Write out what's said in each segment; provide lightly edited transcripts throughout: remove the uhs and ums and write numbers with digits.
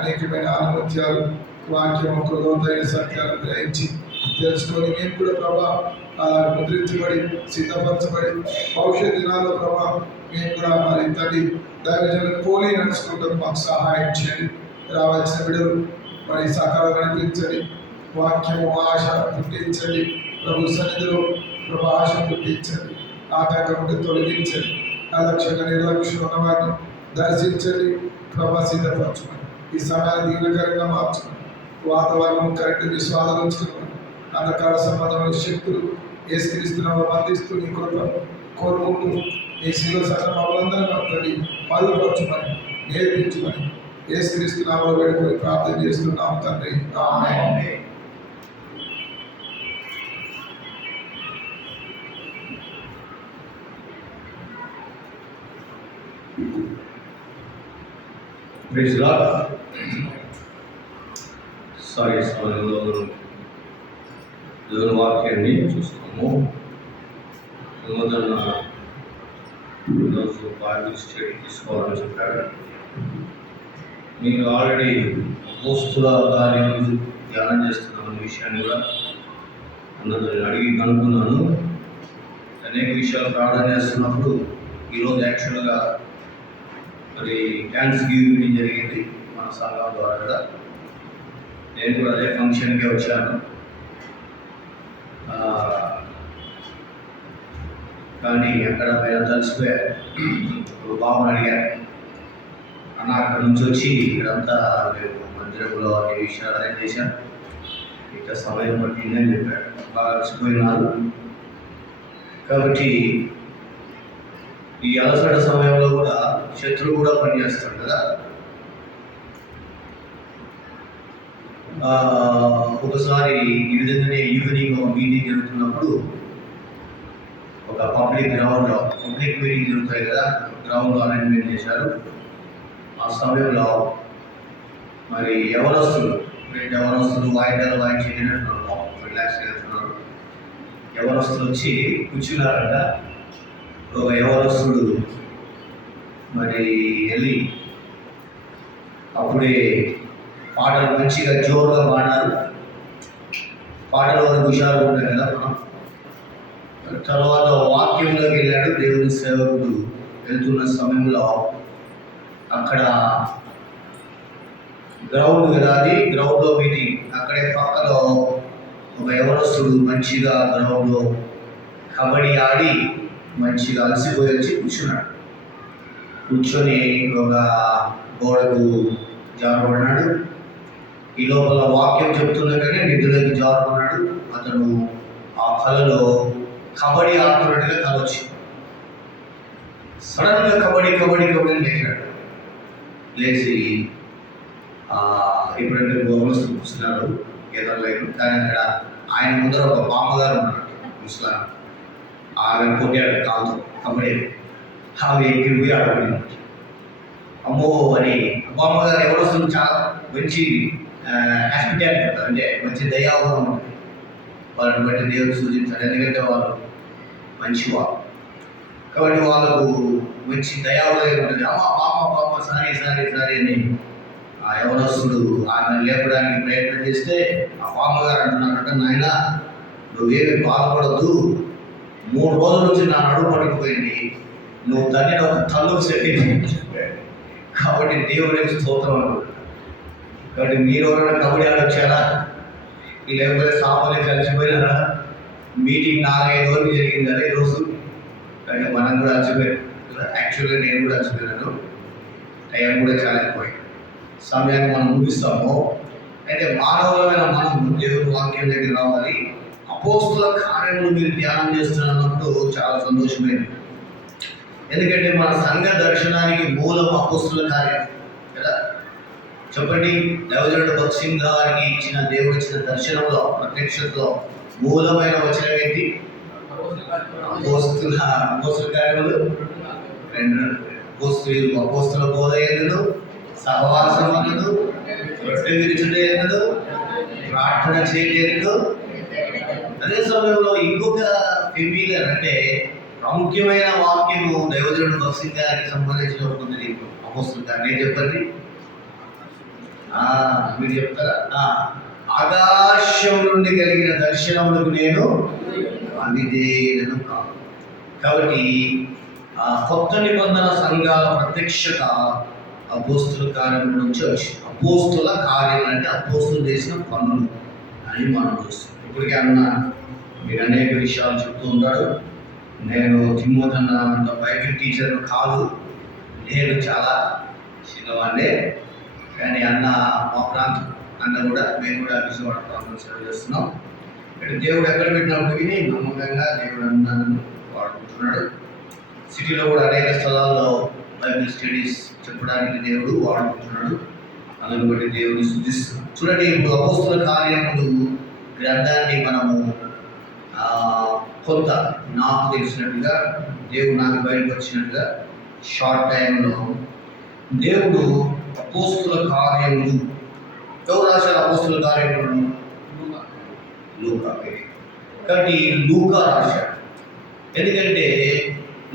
అనేకమైన ఆత్మహత్యాలు వాక్యం లోతైన సత్యాలను గ్రహించి తెలుసుకొని మేము కూడా ప్రభా ముద్రించబడి సిద్ధపరచబడి భవిష్యత్ దినాల్లో ప్రభా మేము కూడా మరి తండ్రి దైవజనులను పోలి నడుచుకుంటాం. మాకు సహాయం చేయండి. రావాల్సిన విడుదల మరి సకాలం అనిపించండి. వాక్యము ఆశ పుట్టించండి. ప్రభు సన్నిధిలో ప్రభు ఆశ పుట్టించండి. ఆటంకం తొలగించండి. అలక్ష్యంగా నిర్లక్ష్యం ఉన్న వారిని దర్శించండి. ప్రభా సిద్ధపరచుకోండి. ఈ సమయాన్ని దీనకరంగా మార్చుకోండి. వాతావరణం కరెక్ట్ విశ్వాసం ఉంచుకోండి. అంధకార సంబంధమైన శక్తులు యేసుక్రీస్తునామములో బంధిస్తూ నీ కృప కోరుకుంటూ నీ శిలువ సకలం అవలందరూ పాల్పరచుమని నేర్పించుమని యేసుక్రీస్తునామములో వేడుకొని ప్రార్థన చేస్తున్నాం తండ్రి. ఆమేన్. Praise Lord. సమయంలో దేవుని వాక్యాన్ని చూస్తాము. మొదన్న ఈరోజు బైబిల్ స్టడీ తీసుకోవాలని చెప్పాడు. మీరు ఆల్రెడీ అపోస్తుల కార్యములు ధ్యానం చేస్తున్న విషయాన్ని కూడా అందరూ అడిగి కనుక్కున్నాను. అనేక విషయాలు ప్రార్థన చేస్తున్నప్పుడు ఈరోజు యాక్చువల్గా మరి థ్యాంక్స్ గివింగ్ మీటింగ్ జరిగింది మన సంఘం ద్వారా కూడా. నేను కూడా అదే ఫంక్షన్కే వచ్చాను. కానీ అక్కడ పైన తలిసిపోయారు. బాబుని అడిగారు, అన్న అక్కడి నుంచి వచ్చి ఇక్కడంతా మేము మందిరంలో అనే విషయాలు అరేంజ్ చేశాను, ఇంకా సమయం పట్టిందని చెప్పాడు. బాగా అలసిపోయినారు. కాబట్టి ఈ అలసట సమయంలో కూడా శత్రువు కూడా పనిచేస్తాడు కదా. ఒకసారి ఈ విధంగానే ఈవినింగ్ మీటింగ్ జరుగుతున్నప్పుడు ఒక పబ్లిక్ మీటింగ్ జరుగుతాయి కదా, గ్రౌండ్లో అరేంజ్మెంట్ చేశారు. ఆ సమయంలో మరి యవనస్తులు వాయిదాలు వాయించి రిలాక్స్ చేస్తున్నారు. యవనస్తులు వచ్చి కూర్చున్నారంట. ఒక యవనస్తుడు మరి వెళ్ళి అప్పుడే పాటలు మంచిగా జోరుగా పాడారు. పాటలు వరకు హుషారుగా ఉంటాయి కదా మనం. తర్వాత వాక్యంలోకి వెళ్ళాడు. దేవుని సేవకుడు వెళ్తున్న సమయంలో అక్కడ గ్రౌండ్ కదా, అది గ్రౌండ్లో మీటింగ్. అక్కడే పక్కలో ఒక యవనస్తుడు మంచిగా గ్రౌండ్లో కబడ్డీ ఆడి మంచిగా అలసిపోయి వచ్చి కూర్చొని ఒక గోడకు జారబడినాడు. ఈ లోపల వాక్యం చెప్తున్నట్టుగానే నిధులకి జారుకున్నాడు. అతను ఆ కళలో కబడ్డీ ఆడుతున్నట్టుగా కళ వచ్చింది. సడన్గా కబడ్డీ లేచాడు. లేచి ఎప్పుడంటే గవర్నర్స్ కూర్చున్నారు ఎదర్లేదు. కానీ అక్కడ ఆయన ముందర ఒక బామ్మగారు ఉన్నాడు, ముస్లాం. ఆమె కొట్టాడు కాలుతో కబడ్డీ. ఆమె ఎక్కి ఆడబడింది. అమ్మో అని బామ్మగారు ఎవరొస్తుంది చాలా మంచి హాస్పిటాలిటీ ఉంటారు, అంటే మంచి దయాగా ఉంటుంది. వాళ్ళని బట్టి దేవుడు సూచించాడు. ఎందుకంటే వాళ్ళు మంచివాళ్ళు కాబట్టి వాళ్ళకు మంచి దయాగా ఉంటుంది. బామ్మ సారీ అని ఆ యవనస్తుడు ఆయన లేపడానికి ప్రయత్నం చేస్తే ఆ బామ్మగారు అంటున్నారట, నాయన నువ్వేమి బాధపడద్దు, 3 రోజుల నుంచి నా నడుము పడిపోయింది, నువ్వు తల్లిన ఒక తల్లుకు సెట్టింది. కాబట్టి దేవుడికి స్తోత్రం అనుకుంటున్నాను. కాబట్టి మీరు ఎవరైనా కబడ్డీ ఆడొచ్చారా, లేకపోతే సామాన్య కలిసిపోయినారా? మీటింగ్ 4-5 వరకు జరిగింది కదా ఈరోజు. కానీ మనం కూడా అలసిపోయాం. యాక్చువల్గా నేను కూడా అలసిపోయాను. టైం కూడా చాలా ఎక్కువైంది. సమయాన్ని మనం ముగిస్తాము. అయితే మానవులమైన మనం దేవుని వాక్యం దగ్గర రావాలి. అపోస్తుల కార్యములు మీరు ధ్యానం చేస్తున్నప్పుడు చాలా సంతోషమైంది. ఎందుకంటే మన సంఘ దర్శనానికి మూలం అపోస్తుల కార్యం కదా. చెప్పండి, దైవజనుడు భక్త్ సింగ్ గారికి ఇచ్చిన దేవుడు ఇచ్చిన దర్శనంలో ప్రత్యక్షతలో మూలమైన వచనం ఏంటి? అపోస్తుల కార్యములు 2. అపోస్తుల బోధ ఎందును, సహవాసం ఎందును, రొట్టె విరుచుట ఎందును, ప్రార్థన చేయలేదు. అదే సమయంలో ఇంకొక ఫెమిలియర్ అంటే ప్రాముఖ్యమైన వాక్యము దైవజనుడు భక్త్ సింగ్ గారికి సంబంధించిన ఉంటుంది. అపోస్తుల కార్యం చెప్పండి. మీరు చెప్తారా? ఆకాశం నుండి కలిగిన దర్శనములకు నేను అవిధేయుడను కాదు. కాబట్టి కొత్త నిబంధన సంఘాల ప్రత్యక్షత అపోస్తుల కార్యం నుంచి వచ్చింది. అపోస్తుల కార్యం అంటే అపోస్తులు చేసిన పనులు అని మనం చూస్తాం. ఇప్పటికే అన్న మీరు అనేక విషయాలు చెప్తూ ఉంటాడు. నేను తిమ్మోతన్న అంత బైబిల్ టీచర్ కాదు, నేను చాలా చిన్నవాడినే. కానీ అన్న మా ప్రాంతం అన్న కూడా మేము కూడా విజయవాడ ప్రాంతం సేవ చేస్తున్నాం. ఇక్కడ దేవుడు ఎక్కడ పెట్టినప్పటికీ నమ్మకంగా దేవుడు అన్నను వాడుకుంటున్నాడు. సిటీలో కూడా అనేక స్థలాల్లో బైబిల్ స్టడీస్ చెప్పడానికి దేవుడు వాడుకుంటున్నాడు. అందుని బట్టి దేవుడిని స్తుతిస్తున్నాం. చూడండి, ఇప్పుడు అపోస్తుల కార్యములు గ్రంథాన్ని మనము కొంత నాకు తెలిసినట్టుగా దేవుడు నాకు బయటకు వచ్చినట్టుగా షార్ట్ టైంలో దేవుడు అపోస్తుల కార్యములు ఎవరు రాశారు? అపోస్తుల కార్యములను లూకా. కాబట్టి లూకా రాశాడు. ఎందుకంటే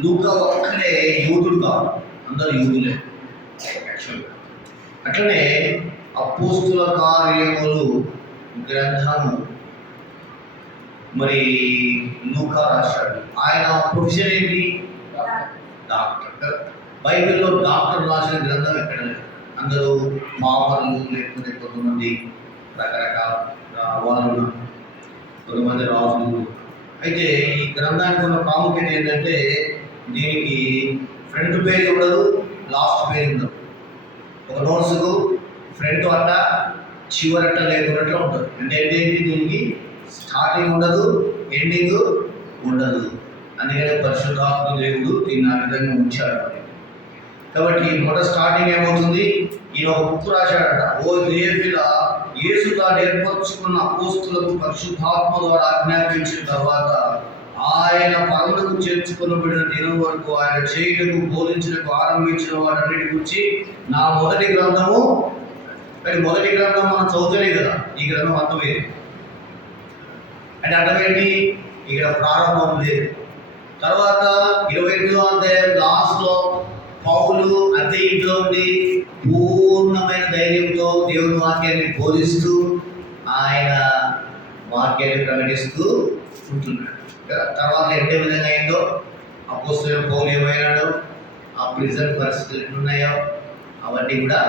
లూకా ఒక్కడే యూదుడు కాదు, అందరూ యూదులే యాక్చువల్గా. అట్లనే అపోస్తుల కార్యములు గ్రంథము మరి లూకా రాశాడు. ఆయన ప్రొఫెషన్ ఏంటి? డాక్టర్. బైబిల్లో డాక్టర్ రాసిన గ్రంథం ఎక్కడ లేదు. అందరూ మామూలు, లేకపోతే కొంతమంది రకరకాల వాళ్ళు, కొంతమంది రాజులు. అయితే ఈ గ్రంథానికి ఉన్న ప్రాముఖ్యత ఏంటంటే దీనికి ఫ్రంట్ పేజ్ ఉండదు, లాస్ట్ పేజ్ ఉండదు. ఒక నోట్స్కు ఫ్రంట్ అట్ట చివరట్ట లేకున్నట్లు ఉంటుంది. అంటే ఏంటి, దీనికి స్టార్టింగ్ ఉండదు, ఎండింగ్ ఉండదు. అందుకనే పరిశుద్ధాత్మ దేవుడు దీన్ని ఆ విధంగా ఉంచాడు. కాబట్టి మొదట స్టార్టింగ్ ఏమవుతుంది? ఈయన ఒక బుక్ రాశాడట. ఓ దేవుడా, యేసు తాను ఏర్పరచుకున్న అపోస్తులకు పరిశుద్ధాత్మ ద్వారా ఆజ్ఞాపించిన తర్వాత ఆయన పరములకు చేర్చుకునబడిన దినం వరకు ఆయన చేయుటకు బోధించడానికి ఆరంభించిన వాటన్నిటి గురించి నా మొదటి గ్రంథము. కానీ మొదటి గ్రంథం మనం చదువుతలే కదా, ఈ గ్రంథం అర్థమేది. అంటే అర్థమేంటి? ఇక్కడ ప్రారంభం లేదు. తర్వాత 28వ అధ్యాయం లాస్ట్లో పౌలు అద్దె ఇంట్లో ఉండి పూర్ణమైన ధైర్యంతో దేవుని వాక్యాన్ని బోధిస్తూ ఆయన వాక్యాన్ని ప్రకటిస్తూ ఉంటున్నాడు. తర్వాత ఎంత విధంగా అయిందో, అపోస్తలుడైన పౌలు ఏమైనాడు, ఆ ప్రిజన్ పరిస్థితులు ఎట్లున్నాయో అవన్నీ కూడా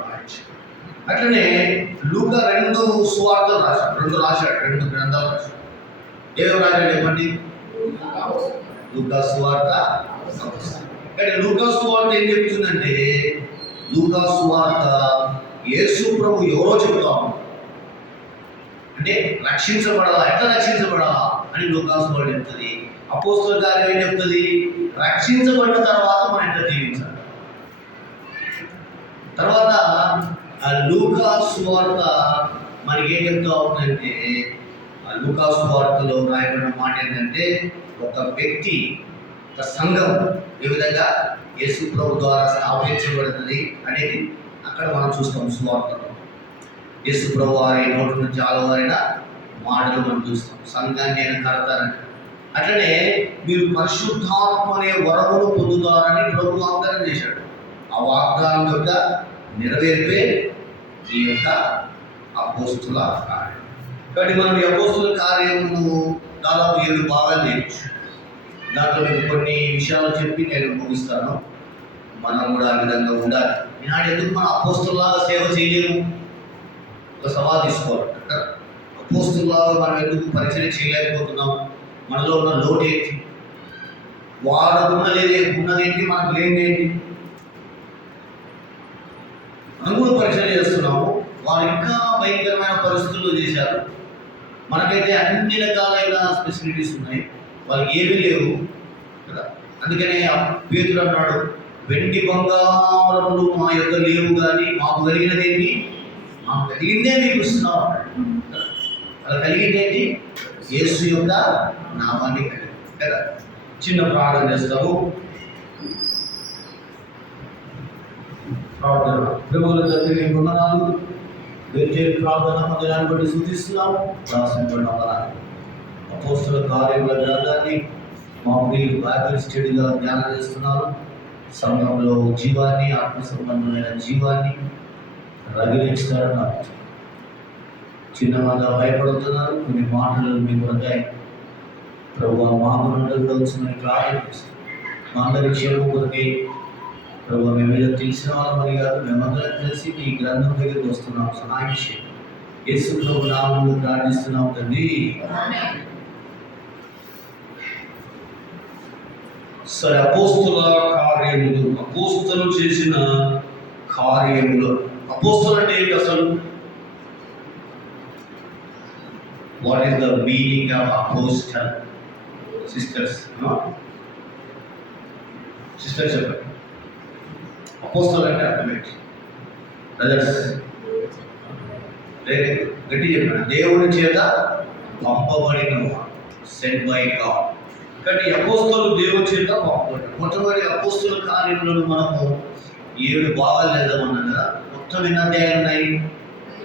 రాయొచ్చు. అట్లనే లూకా 2 సువార్తలు రాశాడు, 2 గ్రంథాలు రాశాడు. ఏదో రాశాడు చెప్పండి? లూకా సువార్త. కానీ లూకా సువార్త ఏం చెప్తుందంటే, లూకా సువార్త యేసు ప్రభు ఎవరో చెప్తాము. అంటే రక్షించబడాలా, ఎట్లా రక్షించబడాలా అని లూకా సువార్త చెప్తుంది. అపోస్తలుల కార్యం ఏం చెప్తుంది? రక్షించబడిన తర్వాత మనం ఎట్లా జీవించాలి. తర్వాత లూకా సువార్త మనకి ఏం చెప్తా ఉందంటే, లూకా సువార్తలో రాయబడిన మాట ఏంటంటే, ఒక వ్యక్తి, ఒక సంఘం ఏ విధంగా యేసు ప్రభు ద్వారా స్థాపించబడుతుంది అనేది అక్కడ మనం చూస్తాం. సువార్తలో యేసు ప్రభు వారి నోటి నుంచి ఆలవారిన మాటలు మనం చూస్తాం. సంఘాన్ని నేను కడతానని. అట్లనే మీరు పరిశుద్ధాత్మ అనే వరమును పొందుతారని ప్రభు వాగ్దానం చేశాడు. ఆ వాగ్దానం యొక్క నెరవేర్పే ఈ యొక్క అపోస్తుల కార్యం. కాబట్టి మనం ఈ అపోస్తుల కార్యమును దాదాపు 7 భాగాలు చేయొచ్చు. దాంట్లో మీకు కొన్ని విషయాలు చెప్పి నేను ముగిస్తాను. మనం కూడా ఆ విధంగా ఉండాలి. ఈనాడు ఎందుకు మనం అపోస్తుల్లాగా సేవ చేయలేము? ఒక సవాల్ తీసుకోవాలి. అపోస్తుల్లాగా మనం ఎందుకు పరిచయం చేయలేకపోతున్నాం? మనలో ఉన్న లోటు ఏంటి? వారు ఉన్నదేంటి, మనకు లేనిదేంటి? మనం కూడా పరిచయం చేస్తున్నాము, వారు ఇంకా భయంకరమైన పరిస్థితుల్లో చేశారు. మనకైతే అన్ని రకాలైన ఫెసిలిటీస్ ఉన్నాయి, వాళ్ళకి ఏమీ లేవు కదా. అందుకనే పేతురు అన్నాడు, వెండి బంగారములు మా యొక్క లేవు కానీ మాకు కలిగినదేంటి, మాకు కలిగిందే మీకు ఇస్తున్నాం అన్నాడు. అలా కలిగిందేంటి? యేసు యొక్క నామాన్ని కలిగి కదా. చిన్న ప్రార్థన చేస్తాము. ప్రార్థన. ప్రభువుల తండ్రి వందనాలు. మీరు ప్రార్థన మందిరాన్ని బట్టి స్తుతిస్తున్నాము. రాసిన అపోస్తుల కార్యముల గ్రంథాన్ని మా ప్రియులు బైబిల్ స్టడీగా ధ్యానం చేస్తున్నారు. సంఘంలో జీవాన్ని, ఆత్మ సంబంధమైన జీవాన్ని రగిలిస్తారన్నారు. చిన్నమంద భయపడుతున్నారు. కొన్ని మాటలు మీ కొరకై ప్రభు మామూలుగా వచ్చిన కార్యం చేస్తారు. మా అందరి క్షేమం కొరకై ప్రభు మేము ఏదో తెలిసిన వాళ్ళమని కాదు, మేమందరం కలిసి ఈ గ్రంథం దగ్గరికి వస్తున్నాం. సహాయం చేయండి. యేసు ప్రభు నామములో ప్రార్థిస్తున్నాం తండ్రి. సరే, అపోస్తుల కార్యములు, అపోస్తులు చేసిన కార్యములు. అపోస్తులు అంటే ఏంటి అసలు? What is the meaning of apostle? Sisters చెప్పండి. అపోస్తలు అంటే అర్థం ఏంటి? బ్రదర్స్ గట్టి చెప్పండి. దేవుని చేత పంపబడిన, సెంట్ బై గాడ్. కానీ అపోస్తలు దేవుని చేత పంపబడి. మొట్టమొదటి అపోస్తల కార్యములను మనము 7 భాగాలు వేద్దామన్నాం కదా. మొత్తం ఎన్ని అధ్యాయాలు ఉన్నాయి?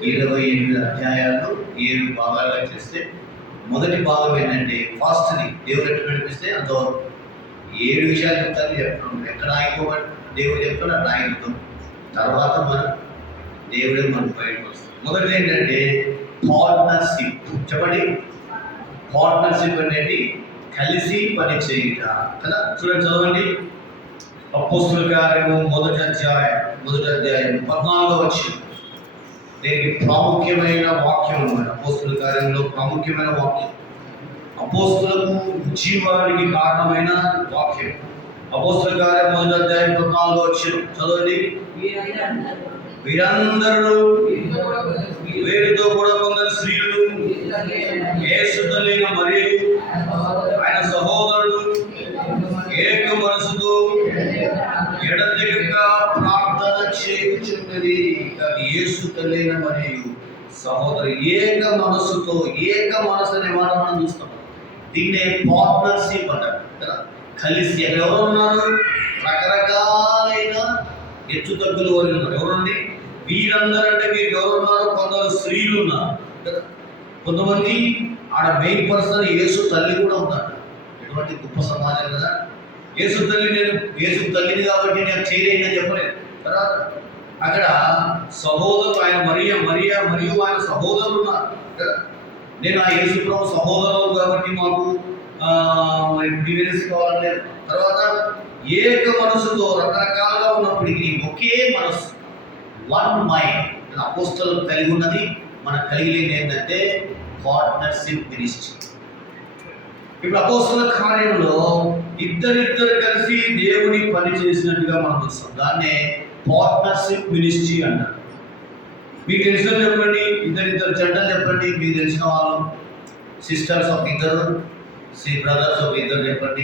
28 అధ్యాయాలు 7 భాగాలుగా చేస్తే, మొదటి భాగం ఏంటంటే ఫాస్ట్ని దేవుడు ఎట్లా నడిపిస్తే అంతవరకు 7 విషయాలు చెప్తారు. చెప్పడం ఎక్కడ ఆగిపోవాలి, దేవుడు చెప్తాడు అక్కడ ఆగిపోతాం. తర్వాత మనం దేవుడే మనకు బయటకు వస్తాం. మొదటిది ఏంటంటే పార్ట్నర్షిప్. చెప్పండి, పార్ట్నర్షిప్ అనేది కలిసి పని చేయుట కదా. చూడండి, చదవండి. అపోస్తుల కార్యము మొదటి అధ్యాయం 14వ వచనం. దీనికి ప్రాముఖ్యమైన వాక్యం అన్నమాట. అపోస్తుల కార్యంలో ప్రాముఖ్యమైన వాక్యం, అపోస్తులకు జీవానికి కారణమైన వాక్యం. అపోస్తుల కార్యం మొదటి అధ్యాయం 14వ వచనం చదవండి. వీరందరూ వీరితో కూడా కొందరు స్త్రీలు, యేసు తల్లి మరియు ఆయన సహోదరుడు ఏక మనసుతో ఎడతెగక ప్రార్థన చేయుచున్నది. యేసు తల్లి మరియు సహోదరు ఏక మనసుతో, ఏక మనసు అనే మాట మనం చూస్తాం. దీన్నే పార్ట్నర్షిప్ అంటారు కదా. కలిసి ఎవరు ఉన్నారు? రకరకాలైన హెచ్చు తగ్గులు వాళ్ళు ఉన్నారు. ఎవరండి వీరందరూ? అంటే వీరికి ఎవరు ఉన్నారు? కొందరు స్త్రీలు ఉన్నారు కదా. కొంతమంది ఆడ మెయిన్ పర్సన్ యేసు తల్లి కూడా ఉన్నారు. ఎటువంటి గొప్ప సమాజం కదా. యేసు తల్లి, నేను యేసు తల్లిని కాబట్టి నేను చేయలేనని చెప్పలేదు కదా. అక్కడ సహోదరు ఆయన మరియా మరియు ఆయన సహోదరులు ఉన్నారు కదా. నేను ఆ యేసు ప్రభు సహోదరులు కాబట్టి మాకు ప్రివిలేజ్ కావాలలేదు. తర్వాత ఏక మనసుతో రకరకాలుగా ఉన్నప్పటికీ ఒకే మనసు, 1 మైండ్. అపోస్తలు కలిగి ఉన్నది మనకు కలిగి లేని ఏంటంటే పార్ట్నర్షిప్ మినిస్ట్రీ. ఇప్పుడు అపోస్తల కార్యంలో ఇద్దరిద్దరు కలిసి దేవుని పని చేసినట్టుగా మనం చూస్తాం. దాన్నే పార్ట్నర్షిప్ మినిస్ట్రీ అంటారు. మీకు తెలిసిన చెప్పండి, ఇద్దరిద్దరు జంటలు చెప్పండి. మీకు తెలిసిన వాళ్ళు సిస్టర్స్ ఒక ఇద్దరు, బ్రదర్స్ ఒక ఇద్దరు చెప్పండి.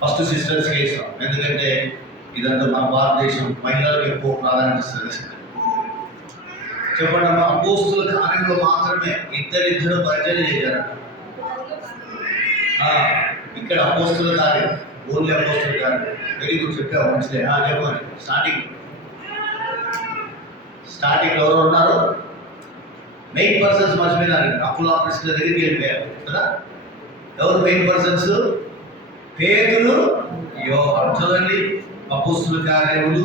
ఫస్ట్ సిస్టర్స్కి వేస్తాం, ఎందుకంటే ఇదంతా మన భారతదేశం మహిళలకు ఎక్కువ ప్రాధాన్యత ఇస్తుంది. చెప్పండి అమ్మా. అపోస్తుల కార్యంలో మాత్రమే ఇద్దరిద్దరు పరిచయం చేశారు. ఇక్కడ అపోస్తుల కార్యం, ఓన్లీ అపోస్తుల కార్యం. వెరీ గుడ్, చెప్పావు, మంచిదే. చెప్పండి. స్టార్టింగ్ ఎవరు ఉన్నారు? మెయిన్ పర్సన్స్ మర్చిపోయినారు. అప్పుల ఆఫీసుల దగ్గరికి వెళ్ళిపోయారు కదా. ఎవరు మెయిన్ పర్సన్స్? పేతురు, యోహాను. చదవండి. అపోస్తుల కార్యములు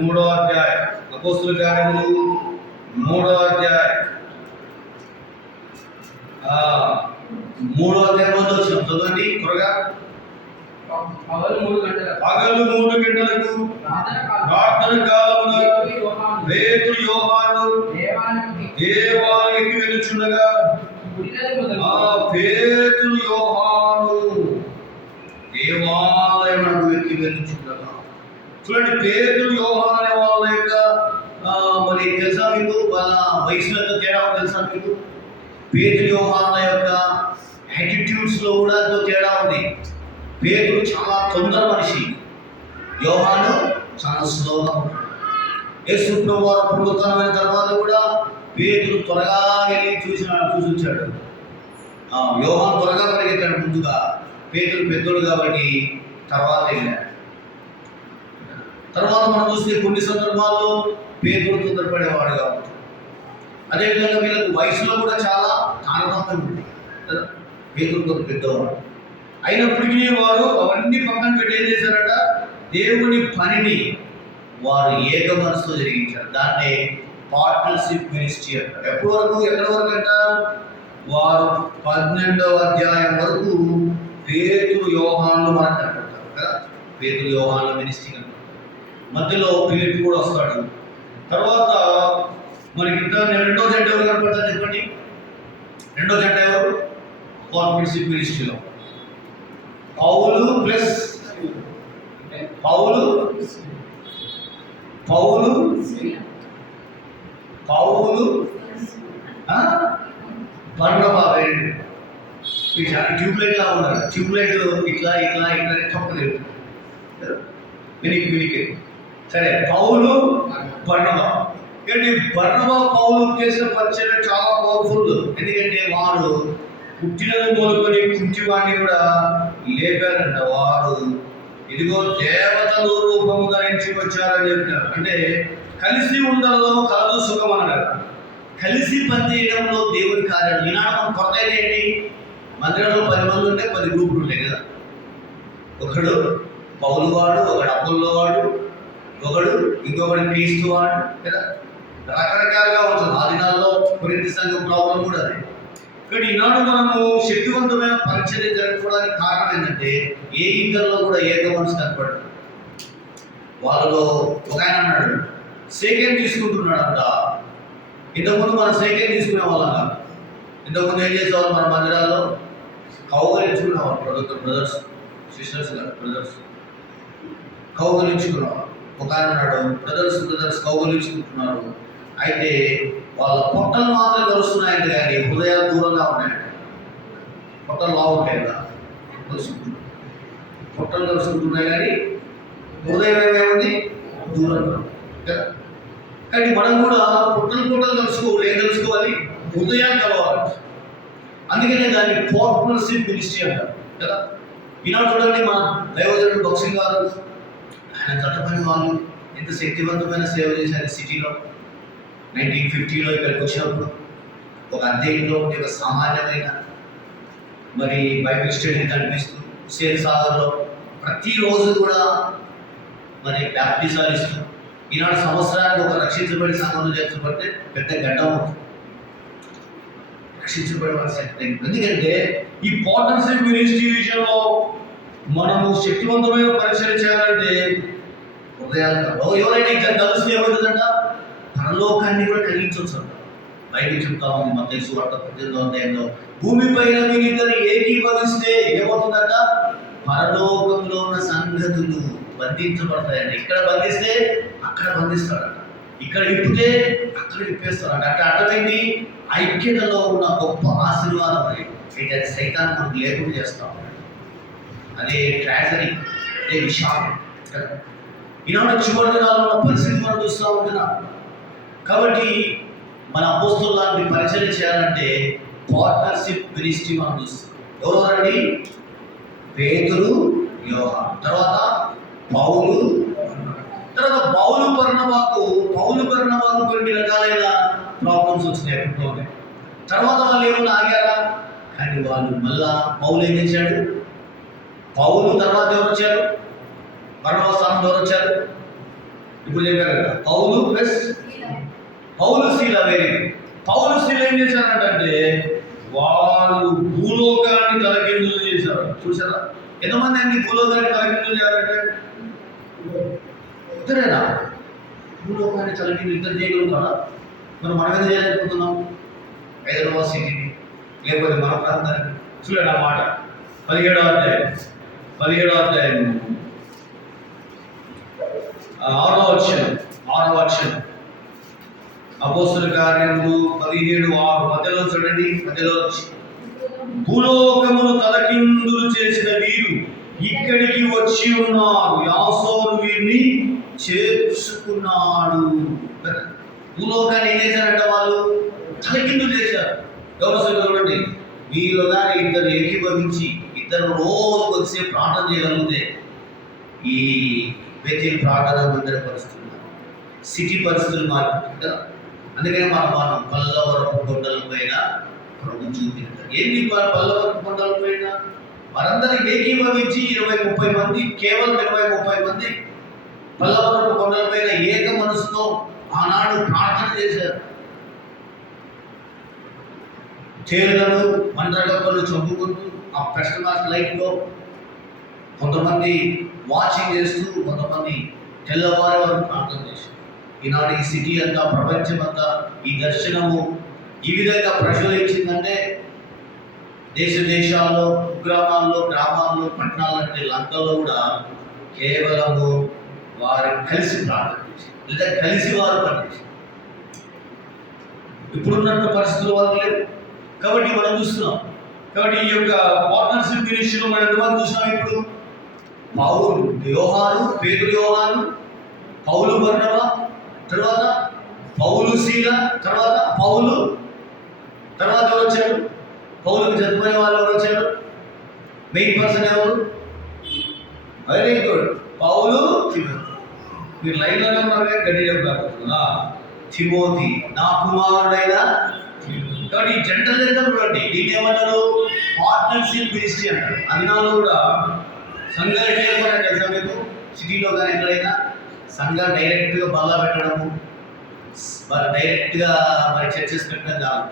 3వ అధ్యాయం. అపోస్తుల కార్యములు 3వ అధ్యాయం 3వ అధ్యాయం వచ్చిన చదవండి త్వరగా. పగలు 3 గంటలకు ప్రార్థన కాలమున పేతురు యోహాను దేవాలయానికి వెలుచుండగా, పేతురు యోహాను దేవాలయమునకు వెలుచుండగా. చూడండి, పేతురు యోహాను అనే వాళ్ళ యొక్క మరి తెలుసా మీకు? వాళ్ళ వయసులతో తేడా తెలుసా మీకు? పేతురు యోహాను యొక్క యాటిట్యూడ్స్లో కూడా ఎంతో తేడా ఉంది. పేతురు చాలా తొందర మనిషి, యోహాను చాలా స్లోగా ఉంటాడు. యేసు ప్రభువు వారు పునరుత్థానమైన తర్వాత కూడా పేతురు త్వరగా వెళ్ళి చూసొచ్చాడు. యోహాను త్వరగా పరిగెత్తాడు ముందుగా. పేతురు పెద్దోడు కాబట్టి తర్వాత వెళ్ళాడు. తర్వాత మనం చూస్తే కొన్ని సందర్భాల్లో పేతురు తొందరపడేవాడుగా ఉంటాడు. అదేవిధంగా వీళ్ళకు వయసులో కూడా చాలా తారతమ్యం ఉంది కదా. పేతురు కొంత పెద్దవాడు అయినప్పటికీ వారు అవన్నీ పక్కన పెట్టి ఏం చేశారట? దేవుని పనిని వారు ఏక మనసుతో జరిగించారు. దాన్నే పార్ట్నర్షిప్ మినిస్ట్రీ అంటారు. ఎప్పటి వరకు, ఎక్కడి వరకు అంట? వారు 12వ అధ్యాయం వరకు పేతురు యోహాను మనకు కనపడతారు కదా. పేతురు యోహాను మినిస్ట్రీ కనపడతారు. మధ్యలో ఫిలిప్ కూడా వస్తాడు. తర్వాత మనకి ఇంకా 2వ జంట ఎవరు కనపడతారు చెప్పండి? 2వ జంట ఎవరు పార్ట్నర్షిప్ మినిస్ట్రీలో? పౌలు ప్లస్ పౌలు పౌలు పౌలు బర్నబా. ట్యూబ్లైట్ లా ఉన్నారు. ట్యూబ్లైట్ ఇట్లా ఇట్లా ఇట్లా తప్పలేదు, వినికి. సరే, పౌలు బర్నబా. ఏంటి బర్నబా పౌలు చేసిన పరిచయం చాలా పవర్ఫుల్. ఎందుకంటే వారు పుట్టినది మొదలుకొని కుంటివాడిని కూడా లేపారంట. వారు ఇదిగో దేవతలు రూపము ధరించి వచ్చారని చెప్పినారు. అంటే కలిసి ఉండడంలో కలదు సుఖం అన్నారు. కలిసి పనిచేయడంలో దేవుని కార్యాలు. ఈనాడు మనం కొత్త ఏంటి? మందిరంలో 10 మంది ఉంటే 10 గ్రూపులు ఉంటాయి కదా. ఒకడు పౌలు వాడు, ఒకడు అపోల్లో వాడు, ఒకడు ఇంకొకటి క్రీస్తు వాడు కదా. రకరకాలుగా ఉంటుంది. ఆ దినాల్లో కొరింథీ సంఘం ప్రాబ్లం కూడా అది. కానీ ఈనాడు మనము శక్తివంతమైన పరిచర్య జరగడానికి కారణం ఏంటంటే ఏ ఇద్దరిలో కూడా ఏక మనసు కనపడదు. వాళ్ళలో ఒక ఆయన అన్నాడు, సేకెండ్ తీసుకుంటున్నాడంట. ఇంతకుముందు మనం సేకెండ్ తీసుకునే వాళ్ళం కాదు. ఇంతకుముందు ఏం చేసేవాళ్ళు? మన మందిరాల్లో కౌగలించుకునేవాళ్ళు. బ్రదర్స్ సిస్టర్స్ కాదు, బ్రదర్స్ కౌగలించుకునేవాళ్ళు. ఒక ఆయన అన్నాడు, బ్రదర్స్ కౌగలించుకుంటున్నారు. అయితే వాళ్ళ పొట్టలు మాత్రం కలుస్తున్నాయంటే కానీ హృదయాలు దూరంగా ఉన్నాయంట. పొట్టలు బాగుంటాయి కదా, పొట్టలు కలుసుకుంటున్నాయి కానీ హృదయం ఏమేముంది? దూరంగా కదా. కానీ మనం కూడా పొట్టలు కలుసుకోవాలి. ఏం కలుసుకోవాలి? హృదయాన్ని కలవాలి. అందుకనే దాన్ని పార్ట్నర్షిప్ మినిస్ట్రీ అంటారు కదా. ఈనాడు చూడండి, మా దైవజనుడు బక్సింగ్ గారు, ఆయన చట్టపని వాళ్ళు ఎంత శక్తివంతమైన సేవ చేశారు సిటీలో. 1950లో ఇక్కడికి వచ్చినప్పుడు ఒక అద్దె ఇంట్లో ఉంటే ఒక సామాన్యమైన మరి బైబిల్ స్టడీ కనిపిస్తూ సేల్ సాగర్లో ప్రతిరోజు కూడా మరి బ్యాప్టిజాలు ఇస్తూ, ఈనాడు సంవత్సరానికి ఒక రక్షించబడి సంఘంలో చేర్చబడితే పెద్ద గడ్డం అవుతుంది. రక్షించబడవలసిన. ఎందుకంటే ఈ పార్ట్నర్షిప్ మినిస్ట్రీ విషయంలో మనము శక్తివంతమైన పరిచయం చేయాలంటే హృదయాలు ఎవరైనా ఇంకా కలిసి ఏమవుతుందంట? పరలోకాన్ని కూడా కలిగించవచ్చు. బైబిల్ చెప్తా ఉంది మత్తయి సువార్త 18వ అధ్యాయంలో, భూమిపైన మీరిద్దరు ఏకీభవిస్తే ఏమవుతుందంట? పరలోకంలో ఉన్న సంగతులు బంధించబడతాయంట. ఇక్కడ బంధిస్తే అక్కడ బంధిస్తాడంట, ఇక్కడ విప్పితే అక్కడ విప్పేస్తాడంట. అంటే అర్థమైంది, ఐక్యతలో ఉన్న గొప్ప ఆశీర్వాదం. అది సైతాన్ని మనకు లేకుండా చేస్తాం. అదే ట్రాజడీ, అదే విషాదం కదా. ఈనాడు చివరి దినాల్లో ఉన్న పరిస్థితి మనం చూస్తూ ఉంటున్నాం. కాబట్టి మన అపోస్తలులాంటి పరిచయం చేయాలంటే పార్ట్నర్షిప్ మినిస్ట్రీ మనం చూస్తాం. ఎవరండి? పేతురు, యోహాను, తర్వాత పౌలు. తర్వాత పౌలు బర్నబాకు కొన్ని రకాలైన ప్రాబ్లమ్స్ వచ్చినాయి ఎప్పటిలోనే. తర్వాత వాళ్ళు ఏమన్నా ఆగారా? కానీ వాళ్ళు మళ్ళా పౌలు ఏం చేశాడు? పౌలు తర్వాత ఎవరు వచ్చారు? బర్నబా స్థానంలో ఎవరు వచ్చారు? ఇప్పుడు చెప్పారు కదా, పౌలు ప్లస్ పౌలు శీల. వేరే పౌలు శీల ఏం చేశారంటే వాళ్ళు భూలోకాన్ని తలకిందులు చేశారు. చూసారా? ఎంతమంది అండి భూలోకాన్ని తలకిందులు చేయాలంటే? ఇద్దరేనా? భూలోకాన్ని తలకిందులు ఇద్దరు చేయగలుగుతారా? మనం ఏదో చేయలేకపోతున్నాం. హైదరాబాద్ సిటీని లేకపోతే మన ప్రాంతాన్ని చూడండి. ఆ మాట 17వ అధ్యాయం 6వ వచనం అపోస్తలుల కార్యములు 17:6 మధ్యలో చూడండి. మధ్యలో భూలోకమును తలకిందులు చేసిన వీరు ఇక్కడికి వచ్చి ఉన్నారు, యాసోను వీరిని చేర్చుకున్నాడు. భూలోకాన్ని ఏం చేశారంట? వాళ్ళు తలకిందులు చేశారు. గౌరవ చూడండి, వీళ్ళు కానీ ఇద్దరు ఏకీభవించి ఇద్దరు రోజు కొద్దిసేపు ప్రార్థన చేయగలిగితే ఈ వ్యక్తి ప్రార్థన పరిస్థితులు, సిటీ పరిస్థితులు మారుతుంది కదా. అందుకని మనం పల్లవరపు కొండల పైన ప్రభు చూపించారు. ఏంటి పల్లవరపు కొండల పైన వారందరూ ఏకీభవించి 20-30 మంది, కేవలం 20-30 మంది పల్లవరపు కొండలపైన ఏక మనసుతో ఆనాడు ప్రార్థన చేశారు. చేరులను మండగప్పలు చంపుకుంటూ ఆ పెస్టమాస్ లైట్లో కొంతమంది వాచింగ్ చేస్తూ, కొంతమంది తెల్లవారి వారు ప్రార్థన చేశారు. ఈనాడు ఈ సిటీ అంతా, ప్రపంచం అంతా ఈ దర్శనము ఈ విధంగా ప్రజ్వలించిందంటే దేశ దేశాల్లో, కుగ్రామాల్లో, గ్రామాల్లో, పట్టణాలంటే లంకలో కూడా కేవలము వారు కలిసి ప్రార్థన చేశారు, లేదా కలిసి వారు పనిచేశారు. ఇప్పుడున్నట్టు పరిస్థితులు వాళ్ళు లేవు కాబట్టి మనం చూస్తున్నాం. కాబట్టి ఈ యొక్క పార్ట్నర్షిప్ మినిస్ట్రీలో మనం ఎంతమంది చూస్తున్నాం? ఇప్పుడు పౌలు యోహాను, పేతురు యోహాను, పౌలు బర్నబా, తర్వాత పౌలు శీల, తర్వాత పౌలు, తర్వాత ఎవరు వచ్చారు? పౌలుకి చదువుకునే వాళ్ళు ఎవరు వచ్చారు? మెయిన్ పర్సన్ ఎవరు? వెరీ గుడ్, పౌలు. మీరు లైన్లోనే ఉన్నారు, గడ్డి చెప్తారు. తిమోతి నా కుమారుడైన. కాబట్టి ఈ జంటలు ఎంత చూడండి, దీన్ని ఏమన్నారు? పార్ట్నర్షిప్ మినిస్ట్రీ అంటారు. అదినాలో కూడా సంఘాలు ఏర్పడాలి తెలుసా మీకు? సిటీలో కానీ ఎక్కడైనా సంఘాలు డైరెక్ట్గా బల్ల పెట్టడము, డైరెక్ట్గా మరి చర్చెస్ పెట్టడం కాదు.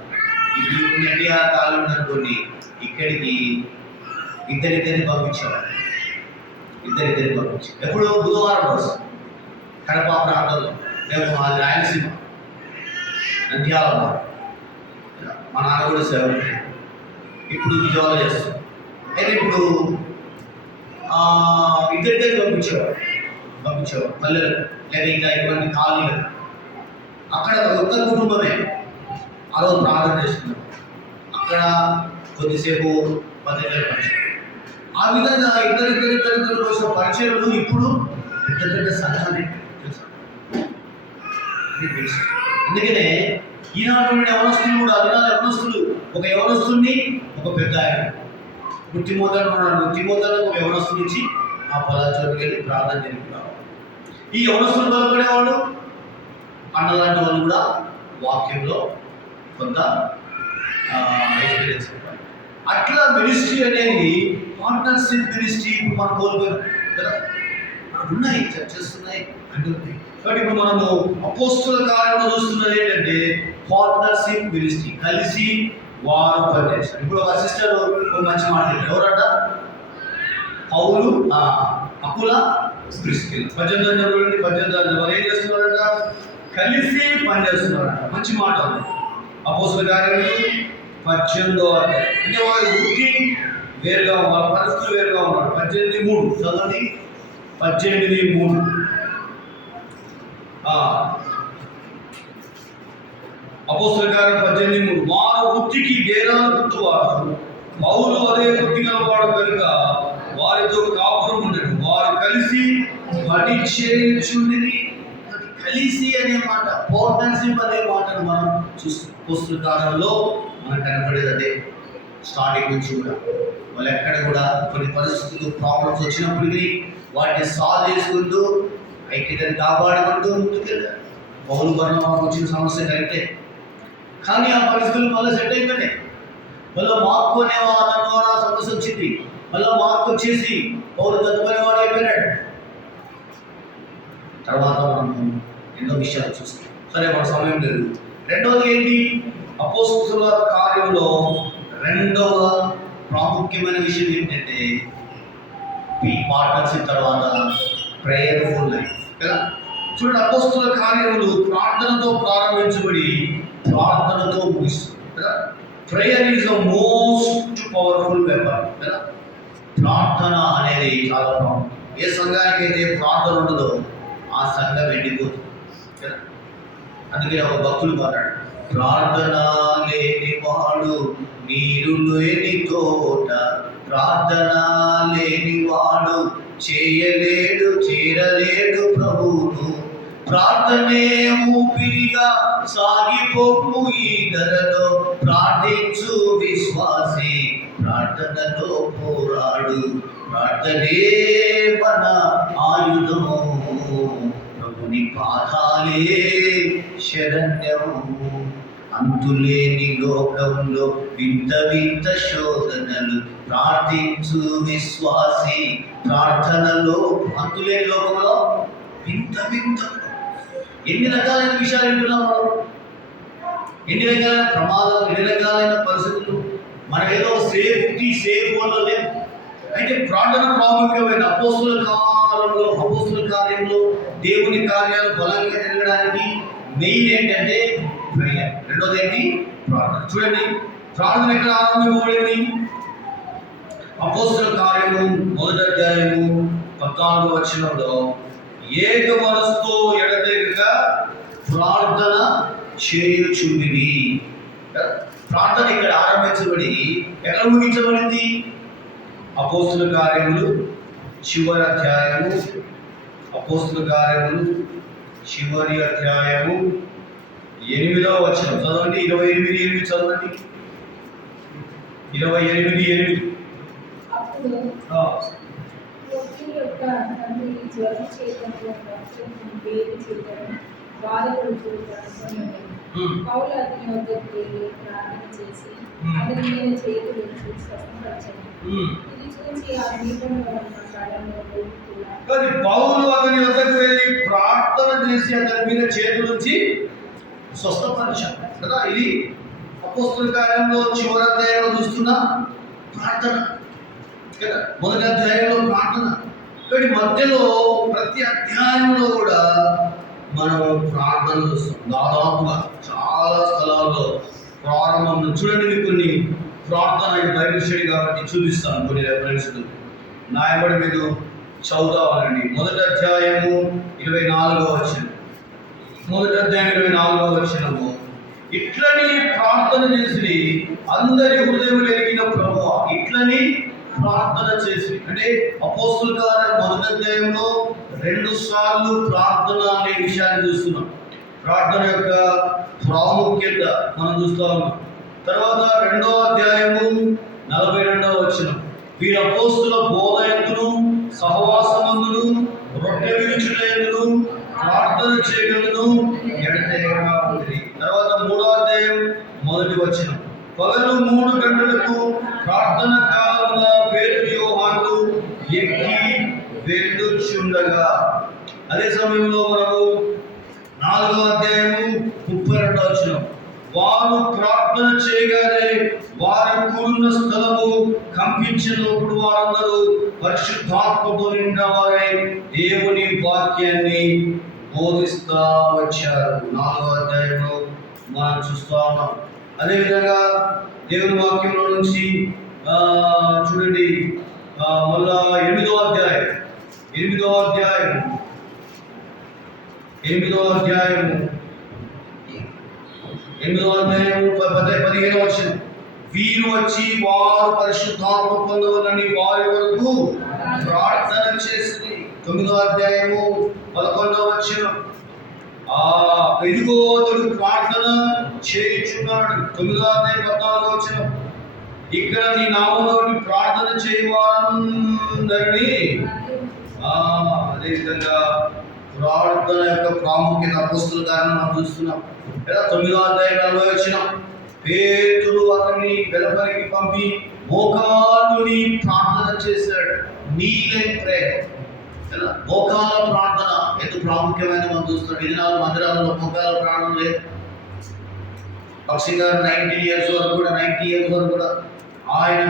ఇప్పుడు ఎన్టీఆర్ కాలం ఉందనుకోండి, ఇక్కడికి ఇద్దరిద్దరిని పంపించేవారు. ఇద్దరిద్దరిని పంపించారు. ఎప్పుడు? బుధవారం రోజు కడప ప్రాంతంలో. మేము అది రాయలసీమ, నంద్యాల, మా నాన్న కూడా సేవ. ఇప్పుడు విజయవాడ చేస్తాం. అయితే ఇప్పుడు ఇద్దరిద్దరిని పంపించేవారు పల్లెలు, లేదా ఇంకా ఇటువంటి ఖాళీలు. అక్కడ ఒక్క కుటుంబమే ఆ రోజు ప్రార్థన చేస్తున్నారు. అక్కడ కొద్దిసేపు పద్ధతి పరిచయం. ఆ విధంగా ఇద్దరిద్దరు కోసం పరిచయాలు ఇప్పుడు పెద్ద పెద్ద సంఘాలు తెలుసు. అందుకనే ఈనాడు యవనస్తులు కూడా, అదినాలు యవనస్తులు, ఒక యవనస్తుని ఒక పెద్ద ఆయన తిమోతిని ఉన్నాడు. తిమోతిని ఒక యవనస్తుని ఇచ్చి ఆ పలాచోటుకి వెళ్ళి ప్రార్థన జరిపి రావాలి. ఈ యవనస్తులు బలపడేవాళ్ళు అన్నలాంటి వాళ్ళు కూడా వాక్యంలో కొంత ఎక్స్పీరియన్స్ ఉంటారు. అట్లా మినిస్ట్రీ అనేది పార్ట్నర్షిప్ మినిస్ట్రీ ఇప్పుడు మనం కోల్పోయాం కదా. మనకు ఉన్నాయి, చర్చస్ ఉన్నాయి, అంటున్నాయి. కాబట్టి ఇప్పుడు మనము అపోస్తుల కార్యంలో చూస్తున్నది ఏంటంటే పార్ట్నర్షిప్ మినిస్ట్రీ, కలిసి వారు పనిచేస్తారు. ఇప్పుడు ఒక సిస్టర్ ఒక మంచి మాట చెప్పారు. ఎవరంట? పౌలు అకుల ప్రిస్కిల. 18 వాళ్ళు ఏం చేస్తున్నారంట? కలిసి పనిచేస్తున్నారంట. మంచి మాట. అపోస్తుల కార్యాలు 18 అంటే వారి వృత్తి వేరుగా, వాళ్ళ పరిస్థితులు వేరుగా ఉన్నారు. 18:3 చదవండి. 18:3 అపోస్తుల కార్యం 18:3 వారు వృత్తికి డేరాలు గుర్తువారు, పౌలు అదే వృత్తి గలవాడు కనుక వారితో కాపురం ఉండడు, వారు కలిసి పని చేయుచుండిరి. కలిసి అనే మాట, పార్ట్నర్షిప్ అనే మాటను మనం చూస్తాం. అపోస్తుల కార్యంలో మనకు కనపడేది అదే. స్టార్టింగ్ నుంచి కూడా వాళ్ళు ఎక్కడ కూడా కొన్ని పరిస్థితులు, ప్రాబ్లమ్స్ వచ్చినప్పటికీ వాటిని సాల్వ్ చేసుకుంటూ ఐక్యతను కాపాడుకుంటూ ముందుకెళ్ళారు. పౌలు బర్నబాకు వచ్చిన సమస్య కరెక్టే, కానీ ఆ పరిస్థితులు మళ్ళీ సెట్ అయిపోయినాయి. మళ్ళీ మార్కు అనేవాడు సమస్య వచ్చింది. మళ్ళీ మార్కు వచ్చేసి పౌలు చదువుకునేవాడు అయిపోయినాడు. తర్వాత మనం ఎన్నో విషయాలు చూస్తాం. సరే, మన సమయం లేదు. రెండవది ఏంటి? అపోస్తుల కార్యంలో రెండవ ప్రాముఖ్యమైన విషయం ఏంటంటే ఈ పార్ట్నర్షిప్ తర్వాత ప్రేయర్ఫుల్ లైఫ్ కదా. చూడండి, అపోస్తుల కార్యములు ప్రార్థనతో ప్రారంభించబడి ప్రార్థనతో ముగిస్తుంది కదా. Prayer is the most powerful weapon కదా. ప్రార్థన అనేది చాలా ప్రాముఖ్యం. ఏ సంఘానికి అయితే ప్రార్థన ఉండదో ఆ సంఘం ఎండిపోతుంది కదా. అందుకే ఒక భక్తులు మాట్లాడు, ప్రార్థన లేని వాడు నీరు లేని తోట, ప్రార్థన లేని వాడు చేయలేడు చేరలేడు ప్రభువును, ప్రార్థనే ఊపిరిగా సాగిపోము ఈ ధరలో, ప్రార్థించు విశ్వాసి ప్రార్థనలో పోరాడు, ప్రార్థనే మన ఆయుధము, ప్రభుని పాదాలే శరణ్యము. అంతులేని లోకంలో వింత వింత శోధనలు, ప్రార్థించు విశ్వాసి ప్రార్థనలో. అంతులేని లోకంలో వింత వింత ఎన్ని రకాలైన విషయాలు వింటున్నాం మనం, ఎన్ని రకాలైన ప్రమాదాలు, ఎన్ని రకాలైన పరిస్థితులు. మనం ఏదో సేఫ్ వల్ల లేదు. అయితే ప్రార్థన ప్రాముఖ్యమైన అపోస్తుల కార్యంలో దేవుని కార్యాలు బలంగా జరగడానికి మెయిన్ ఏంటంటే ప్రేయర్. రెండోది ఏంటి? ప్రార్థన. చూడండి, ప్రార్థన ఎక్కడ ఆరంభించబడింది? అపోస్తుల కార్యము 1వ అధ్యాయము 14వ వచనంలో ఏక మనసుతో ఎడతెగక ప్రార్థన చేయుచుండిరి. ప్రార్థన ఇక్కడ ఆరంభించబడి ఎక్కడ ముగించబడింది? అపోస్తుల కార్యములు చివరి అధ్యాయము, అపోస్తుల కార్యములు చివరి అధ్యాయము 8వ వచనం చదవండి. 28:8 చదవండి. 28:8. అప్పుడు వ్యక్తి యొక్క తండ్రి జ్వరం చేయడంలో వేడి చేయడం బాధపడు చూడడం పౌలు అతని వద్దకు వెళ్ళి ప్రార్థన చేసి అతని మీద చేతులు ఉంచి స్వస్థపరచండి. ఇది చూసి ఆ దీపంలో ఉన్న కళలో కానీ పౌలు అతని వద్దకు వెళ్ళి ప్రార్థన చేసి అతని మీద చేతులుంచి స్వస్థపరిచాడు కదా. ఇది అపోస్తుల కార్యంలో చివరి అధ్యాయంలో చూస్తున్న ప్రార్థన కదా. 1వ అధ్యాయంలో ప్రార్థన. కానీ మధ్యలో ప్రతి అధ్యాయంలో కూడా మనం ప్రార్థన చూస్తాం. దాదాపుగా చాలా స్థలాల్లో ప్రారంభం చూడండి. మీకు కొన్ని ప్రార్థన బైబిల్ స్టడీ కాబట్టి చూపిస్తాను కొన్ని రెఫరెన్స్లు. నాయబడి మీరు చదువుతామనండి. 1వ అధ్యాయము 24వ వచనం. 1వ అధ్యాయం 24వ వచనము. ఇట్లని ప్రార్థన చేసి అందరి హృదయం ఎరిగిన ప్రభువా, ఇట్లని ప్రార్థన చేసి. అంటే అపోస్తుల కార్యం 1వ అధ్యాయంలో 2 సార్లు ప్రార్థన అనే విషయాన్ని చూస్తున్నాం. ప్రార్థన యొక్క ప్రాముఖ్యత మనం చూస్తా ఉన్నాం. తర్వాత 2వ అధ్యాయము 42వ వచనం. వీరు అపోస్తుల బోధ యందును సహవాసమందును రొట్టె విరుచుటయందును ప్రార్థన చేయగలను ఎడతెగక ఉండిరి. తర్వాత 3వ అధ్యాయం 1వ వచనం. పగలు 3 గంటలకు ప్రార్థన కాలమున పేతురు యోహాను ఎక్కి వెళ్ళుచుండగా. అదే సమయంలో మనము 4వ అధ్యాయము 32వ వచనం. వారు ప్రార్థన చేయగానే వారు కూడిన స్థలము కంపించినప్పుడు వారందరూ పరిశుద్ధాత్మతో నిండిన వారై దేవుని వాక్యాన్ని బోధిస్తా వచ్చారు. 4వ అధ్యాయంలో మనం చూస్తా ఉన్నాం. అదేవిధంగా దేవుని వాక్యంలో నుంచి చూడండి, మళ్ళా 8వ అధ్యాయం 15వ వచనం. వీరు వచ్చి వారు పరిశుద్ధాత్మ పొందవలని వారి వరకు ప్రార్థన చేసి. 9వ అధ్యాయము 11వ వచనం. ఇదిగో అతడు ప్రార్థన చేయుచున్నాడు. 9వ అధ్యాయం 14వ వచనం. ఇక్కడ నీ నామములో ప్రార్థన చేయవారందరినీ. అదేవిధంగా ప్రార్థన యొక్క ప్రాముఖ్యత అపోస్తుల కార్యం మనం చూస్తున్నాం కదా. 9వ అధ్యాయం 40వ వచనం. పేతురు అతన్ని వెలుపలికి పంపి మోకాలుని ప్రార్థన చేశాడు. నీలెన్ ప్రేయర్ కదా. మోకాల ప్రార్థన ఎంత ప్రాముఖ్యమైన మనం చూస్తున్నాం. ఇది 4 మందిరాలలో మోకాల ప్రార్థన లేదు. పక్షి గారు 90 ఇయర్స్ వరకు కూడా ఆయన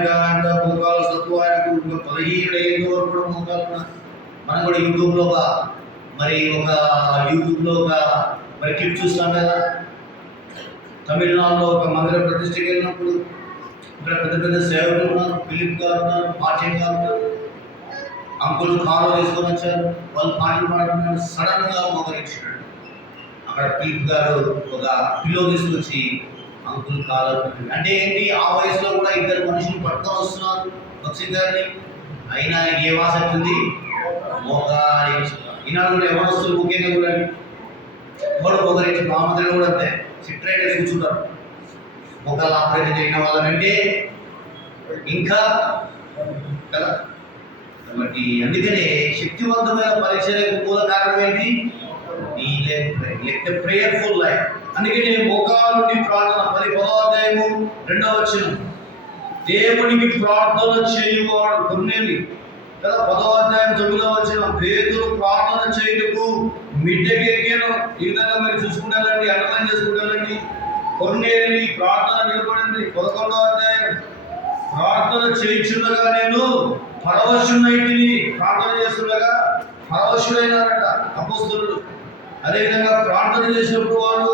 మోకాల సత్తు ఆయనకు 15 ఏళ్ళ వరకు కూడా మోకాలు. మనం కూడా యూట్యూబ్లో ఒక క్లిప్ చూస్తాం కదా. తమిళనాడులో ఒక మందిర ప్రతిష్టకి వెళ్ళినప్పుడు ఇక్కడ పెద్ద సేవకులు ఉన్నారు. ఫిలిప్ గారు ఉన్నారు, మార్టిన్ గారు ఉన్నారు. అంకులు కారు తీసుకొని వచ్చారు. వాళ్ళు పాటలు పాడుతున్నారు. సడన్గా మోకరించాడు. అక్కడ ఫిలిప్ గారు ఒక పిల్లో తీసుకొచ్చి అంకుల్ కాలు. అంటే ఏంటి, ఆ వయసులో కూడా 2 మనుషులు పట్టుకొని వస్తున్నారు భక్తి గారిని. అయినా ఆయనకి ఏ ఆసక్తి ఉంది? మోకరించారు. ఈనాడు కూడా ఎవరొస్తున్నారు ముఖ్యంగా కూడా మోకరించి. మా మందిలో కూడా అంతే, సిట్రైడర్స్ కూర్చుంటారు. మోకాలు ఆపరేషన్ చేయడం వాళ్ళంటే ఇంకా కదా. కాబట్టి అందుకనే శక్తివంతమైన పరిచర్యకు మూల కారణం ఏంటి? Prayerful life. అందుకనే మోకాల నుండి ప్రార్థన. 10వ అధ్యాయము 2వ వచనం. దేవునికి ప్రార్థన చేయువాడు కొన్నేళ్ళు కదా 10వ అధ్యాయం 9వ వచనం, పేతురు ప్రార్థన చేయుటకు మిద్దెకెక్కాను. ఈ విధంగా మీరు చూసుకుంటారండి, అర్థం చేసుకుంటారండి. కొన్నేళ్ళు ఈ ప్రార్థన నిలబడింది. 11వ అధ్యాయం, ప్రార్థన చేయించుండగా నేను పరవశునైతిని. ప్రార్థన చేస్తుండగా పరవశులైనారట అపోస్తలులు. అదేవిధంగా ప్రార్థన చేసినప్పుడు వారు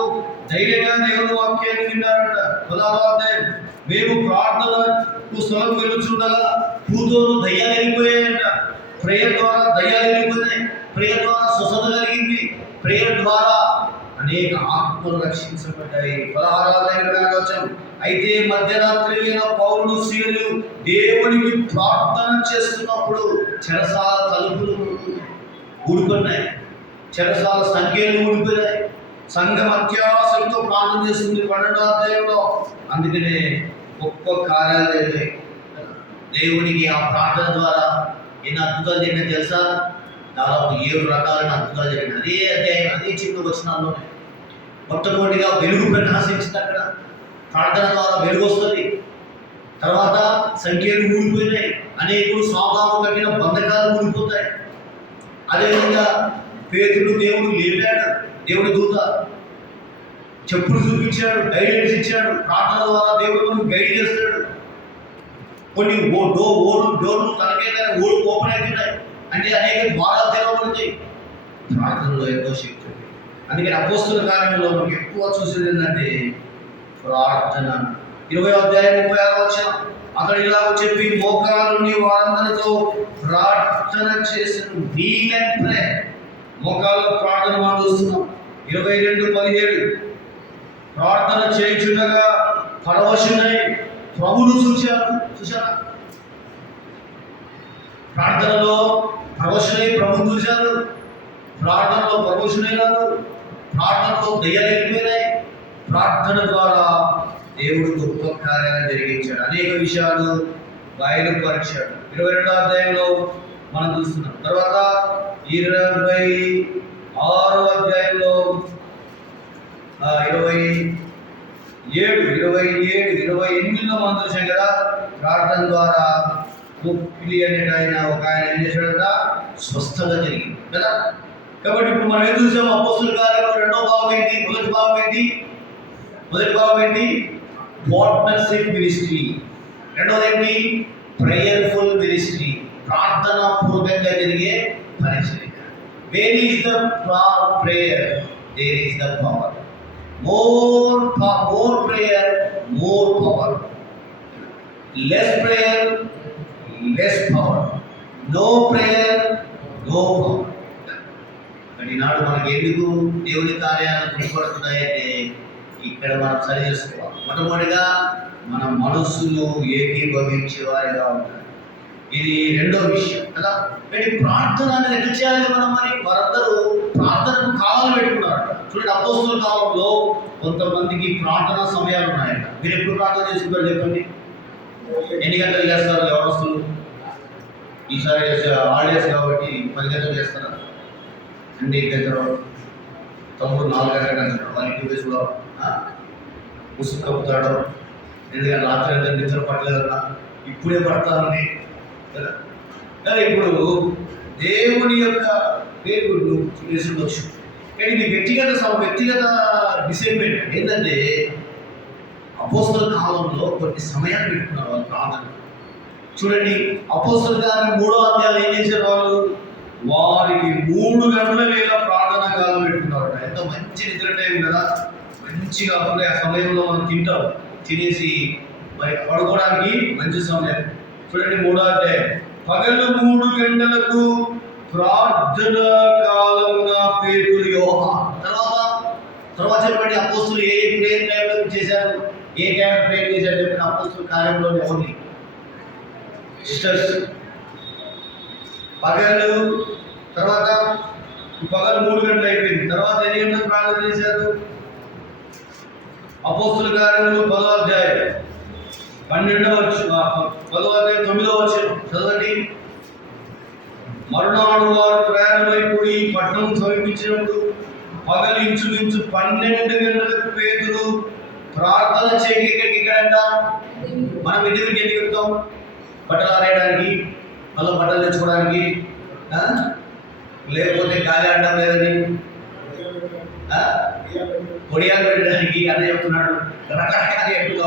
ధైర్యంగా దేవుని వాక్యాన్ని విన్నారట. 10వ అధ్యాయం, మేము ప్రార్థనకు స్థలం వెళ్ళుచుండగా పూతోను దయ్యాలు వెళ్ళిపోయాయంట. ప్రేయర్ ద్వారా దయ్యాలు వెళ్ళిపోయాయి, ప్రేయర్ ద్వారా స్వస్థత కలిగింది, ప్రేయర్ ద్వారా అనేక ఆత్మలు రక్షించబడ్డాయి. 16వ అధ్యాయం వచ్చాం. అయితే మధ్యరాత్రి వేళ పౌలు స్త్రీలు దేవునికి ప్రార్థన చేస్తున్నప్పుడు చెరసాల తలుపులు ఊడిపోయినాయి, చెరసాల సంఖ్యలు ఊడిపోయినాయి. సంఘం అత్యాసంతో ప్రార్థన చేస్తుంది 12వ అధ్యాయంలో. అందుకనే గొప్ప కార్యాలు జరిగాయి. దేవునికి ఆ ప్రార్థన ద్వారా ఎన్ని అద్భుతాలు జరిగినాయి తెలుసా? దాదాపు 7 రకాలైన అద్భుతాలు జరిగినాయి. అదే అధ్యాయం, అదే చిన్న వచనాల్లోనే. మొట్టమొదటిగా వెలుగు ప్రకాశించింది. అక్కడ ప్రార్థన ద్వారా వెలుగు వస్తుంది. తర్వాత సంఖ్యలు ఊడిపోయినాయి, అనేకులు సాధారణ కట్టిన బంధకాలు ఊడిపోతాయి. అదేవిధంగా పేతుడు దేవుడు లేపాడు, దేవుడి దూత చెప్పులు చూపించాడు, గైడెన్స్ ఇచ్చాడు. ప్రార్థన ద్వారా దేవుడు మనకు గైడ్ చేస్తాడు. కొన్ని డోర్లు తనకైనా ఓపెన్ అవుతున్నాయి, అంటే అనేక ద్వారాలు తెరవబడతాయి. ప్రార్థనలో ఎంతో శక్తి ఉంది. అందుకని అపోస్తల కార్యంలో మనకు ఎక్కువ చూసేది ఏంటంటే ప్రార్థన. 20వ అధ్యాయం 36వ వచనం, అతడు ఇలాగ చెప్పి మోకాలుని వారందరితో ప్రార్థన చేసిన నీల్ అండ్ ప్రే. మోకాళ్ళలో ప్రార్థన మనం చూస్తున్నాం. 22:17, ప్రార్థన చేయుచుండగా పరవశులై ప్రభువును చూశారా? ప్రార్థనలో పరవశులై ప్రభువును చూశారు, ప్రార్థనలో పరవశులైనారు, ప్రార్థనలో దయ్యాలు వెళ్ళిపోయినాయి. ప్రార్థన ద్వారా దేవుడు గొప్ప కార్యాలను జరిగించాడు, అనేక విషయాలు బయలుపరిచాడు. 22వ అధ్యాయంలో మనం చూస్తున్నాం. తర్వాత 26వ అధ్యాయంలో 28లో మనం చూసాం కదా. ప్రార్థన ద్వారా కుప్పిలి అనేటైన ఒక ఆయన ఏం చేశాడట, స్వస్థత జరిగింది కదా. కాబట్టి ఇప్పుడు మనం ఏం చూసాం? అపోస్తల కార్యంలో రెండో భాగం ఏంటి? మొదటి భాగం ఏంటి? Partnership ministry. రెండోది ఏంటి? ప్రేయర్ఫుల్ మినిస్ట్రీ, ప్రార్థన పూర్వకంగా జరిగే పరిచర్య. Where is the prayer, there is the power. more prayer, more power. Less prayer, less power. No prayer, no power. కానీ ఈనాడు మనకి ఎందుకు దేవుని కార్యాలు గుర్తుపడుతున్నాయంటే ఇక్కడ మనం సరి చేసుకోవాలి. మొట్టమొదటిగా మన మనస్సును ఏకీభవించే వారిగా ఉంటారు. ఇది రెండో విషయం కదా. కానీ ప్రార్థన అనేది ఎట్లా చేయాలి మనం? మరి వారందరూ ప్రార్థనకు కాలాలు పెట్టుకున్నారట. చూడండి, అపోస్తల కాలంలో కొంతమందికి ప్రార్థనా సమయాలు ఉన్నాయట. మీరు ఎప్పుడు ప్రార్థన చేసుకుంటారు చెప్పండి? ఎన్ని గంటలు చేస్తారు యవనస్తులు? ఈసారి హాలిడేస్ కాబట్టి 10 గంటలు చేస్తారా? అండి దగ్గర తమ్ముడు 4 గంటలు అంటాడు. వాళ్ళ ఇంటికి వేసి కూడా ముసుగు కప్పుతాడు. ఎందుకంటే రాత్రి ఎంత నిద్ర పట్టలేదన్నా, ఇప్పుడే పడతానని కదా. కానీ ఇప్పుడు దేవుని యొక్క పేరు వేసుకొచ్చు. కానీ మీ వ్యక్తిగత డిసైడ్మెంట్ ఏంటంటే అపోస్తల కాలంలో కొన్ని సమయాలు పెట్టుకున్నారు వాళ్ళు ప్రార్థన. చూడండి, అపోస్తల కాలం 3వ అధ్యాయం ఏం చేశారు వాళ్ళు? వారికి 3 గంటల వేళ ప్రార్థన కాలం పెట్టుకున్నారట. ఎంత మంచి నిద్ర టైం కదా, మంచిగా అప్పుడే ఆ సమయంలో మనం తింటాం, తినేసి మరి పడుకోవడానికి మంచి సమయం. చూడండి 3వ అధ్యాయం, పగలు 3 గంటలకు ప్రార్థన కాలంగా పేతురు యోహాను. తర్వాత చెప్పండి, అపోస్తులు ఏ ప్రేయర్ టైంలో చేశారు, ఏ టైం ప్రేయర్ చేశారు చెప్పండి? అపోస్తుల కార్యంలో ఓన్లీ సిస్టర్స్ పగలు 3 గంటలు అయిపోయింది. తర్వాత ఎన్ని గంటలకు ప్రార్థన చేశారు? అపోస్తుల కార్యంలో 10వ అధ్యాయం 9వ వచనం చదవండి. మరునాడు వారు ప్రయాణమైపోయి పట్టణం సమీపించినప్పుడు పగలు ఇంచుమించు 12 గంటలకు పేతురు ప్రార్థన చేయడానికి ఎక్కడంట? మనం ఇంటికి ఎందుకు వెళ్తాం? బట్టలు ఆరేయడానికి, మళ్ళీ బట్టలు తెచ్చుకోవడానికి, లేకపోతే గాలి ఆడడం లేదని, పొడియాలు పెట్టడానికి అదే చెప్తున్నాడు. రకరకాల ఎక్కువ.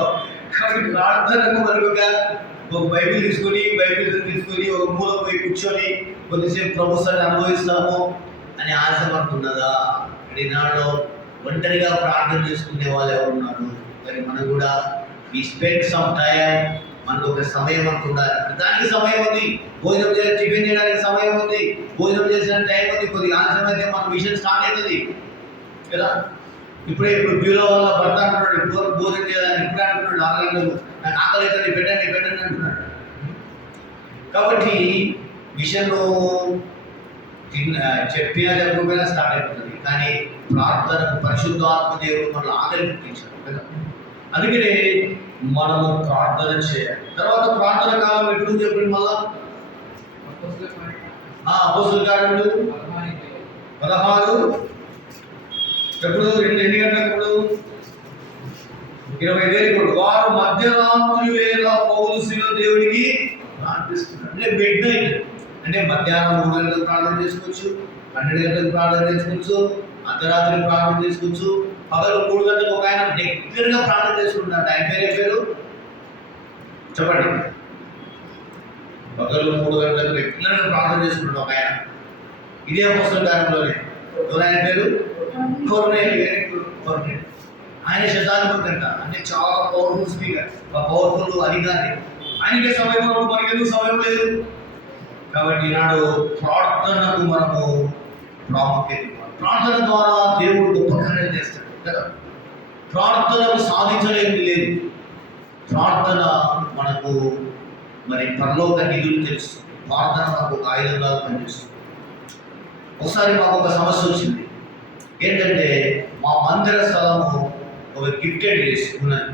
కాబట్టి ప్రార్థనకు మరుగుగా ఒక బైబిల్ తీసుకొని ఒక మూల పోయి కూర్చొని కొద్దిసేపు ప్రభుత్వాన్ని అనుభవిస్తాము అని ఆశ పడుతున్నదా? ఈనాడు ఒంటరిగా ప్రార్థన చేసుకునే వాళ్ళు ఎవరు ఉన్నారు? మరి మనం కూడా ఈ స్పెండ్ సమ్ టైం, మనకు ఒక సమయం అనుకుంటారు. దానికి సమయం ఉంది, భోజనం చేసి టిఫిన్ చేయడానికి సమయం ఉంది, భోజనం చేసిన టైం ఉంది. కొద్దిగా ఆలస్యం అయితే మన మిషన్ స్టార్ట్ అవుతుంది కదా. ఇప్పుడు బ్యూరో వల్ల భర్త అంటున్నాడు భోజనం చేయాలని, ఇప్పుడే అంటున్నాడు 6 గంటలకు నాకు ఆకలి అవుతుంది పెట్టండి అంటున్నాడు. కాబట్టి మిషన్ చెప్పకపోయినా స్టార్ట్ అయిపోతుంది. కానీ ప్రార్థనకు పరిశుద్ధాత్మ దేవుడు మనల్ని ఆకలి పుట్టించాడు కదా. అందుకనే మనము ప్రార్థన చేయాలి. తర్వాత ప్రార్థన కాలం ఎప్పుడు చెప్పండి మళ్ళా అపోస్తలుల కార్యములు 16 ఎప్పుడు 2 గంటలకు 20 వారు మధ్యరాత్రి వేళ పౌలు శిలువ దేవుడికి ప్రార్థిస్తున్నారు. అంటే మిడ్ నైట్, అంటే మధ్యాహ్నం 3 గంటలకు ప్రార్థన చేసుకోవచ్చు, 12 గంటలకు ప్రార్థన చేసుకోవచ్చు, అర్ధరాత్రి ప్రార్థన చేసుకోవచ్చు, పగలు 3 గంటలకు ఒక ఆయన దగ్గరగా ప్రార్థన చేసుకుంటున్నాడు. ఆయన పేరు చెప్పండి. పగలు 3 గంటలకు రెగ్యులర్గా ప్రార్థన చేసుకుంటున్నాడు ఒక ఆయన. ఇదే అపోస్తలుల కార్యంలోనే. ఆయన పేరు కొర్నేలియు. ఆయన శతాధిపతి అంట, అంటే చాలా పవర్ఫుల్ స్పీకర్, పవర్ఫుల్ అధికారి. ఆయనకే సమయం, మనకి ఎందుకు సమయం లేదు? కాబట్టి ఈనాడు ప్రార్థనకు మనము ప్రాముఖ్యత. ప్రార్థన ద్వారా దేవుడు గొప్ప కార్యాలు చేస్తాడు కదా. ప్రార్థనకు సాధించలేనిది లేదు. ప్రార్థన మనకు మరి పరలోక నిధులు తెలుసు. ప్రార్థన మనకు ఒక ఆయుధంగా పనిచేస్తుంది. ఒకసారి మాకు ఒక సమస్య వచ్చింది. ఏంటంటే మా మందిర స్థలము ఒక గిఫ్టెడ్ ప్లేస్ ఉన్నది.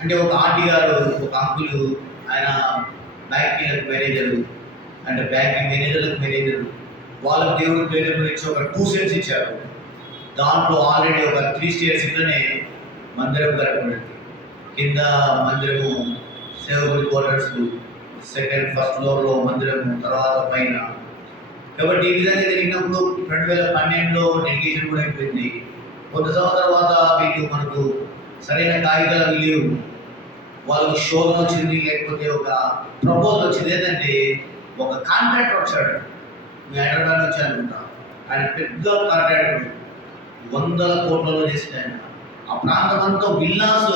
అంటే ఒక ఆంటీ గారు, ఒక అంకులు, ఆయన బ్యాంకింగ్ మేనేజరు, అంటే బ్యాంకింగ్ మేనేజరు, వాళ్ళకు దేవుడు పేరు ఇచ్చి ఒక 2 సెంట్స్ ఇచ్చారు. దాంట్లో ఆల్రెడీ ఒక 3 స్టేర్స్ ఇట్లనే మందిరం కట్టబడింది. కింద మందిరము, సేవకుడి క్వార్టర్స్, ఫస్ట్ ఫ్లోర్లో మందిరము, తర్వాత పైన. కాబట్టి ఈ విధంగా జరిగినప్పుడు 2012లో డెలిగేషన్ కూడా అయిపోయింది. కొంత సంవత్సరం తర్వాత వీళ్ళు మనకు సరైన కాగితాలు లేవు, వాళ్ళకు శోధన వచ్చింది, లేకపోతే ఒక ప్రపోజల్ వచ్చింది. ఏంటంటే ఒక కాంట్రాక్టర్ వచ్చాడు, మీ హైదరాబాద్ నుంచి అనుకుంటా. ఆయన పెద్ద కాంట్రాక్టర్, 100 కోట్లలో చేసిన ఆయన. ఆ ప్రాంతం అంతా విల్లాస్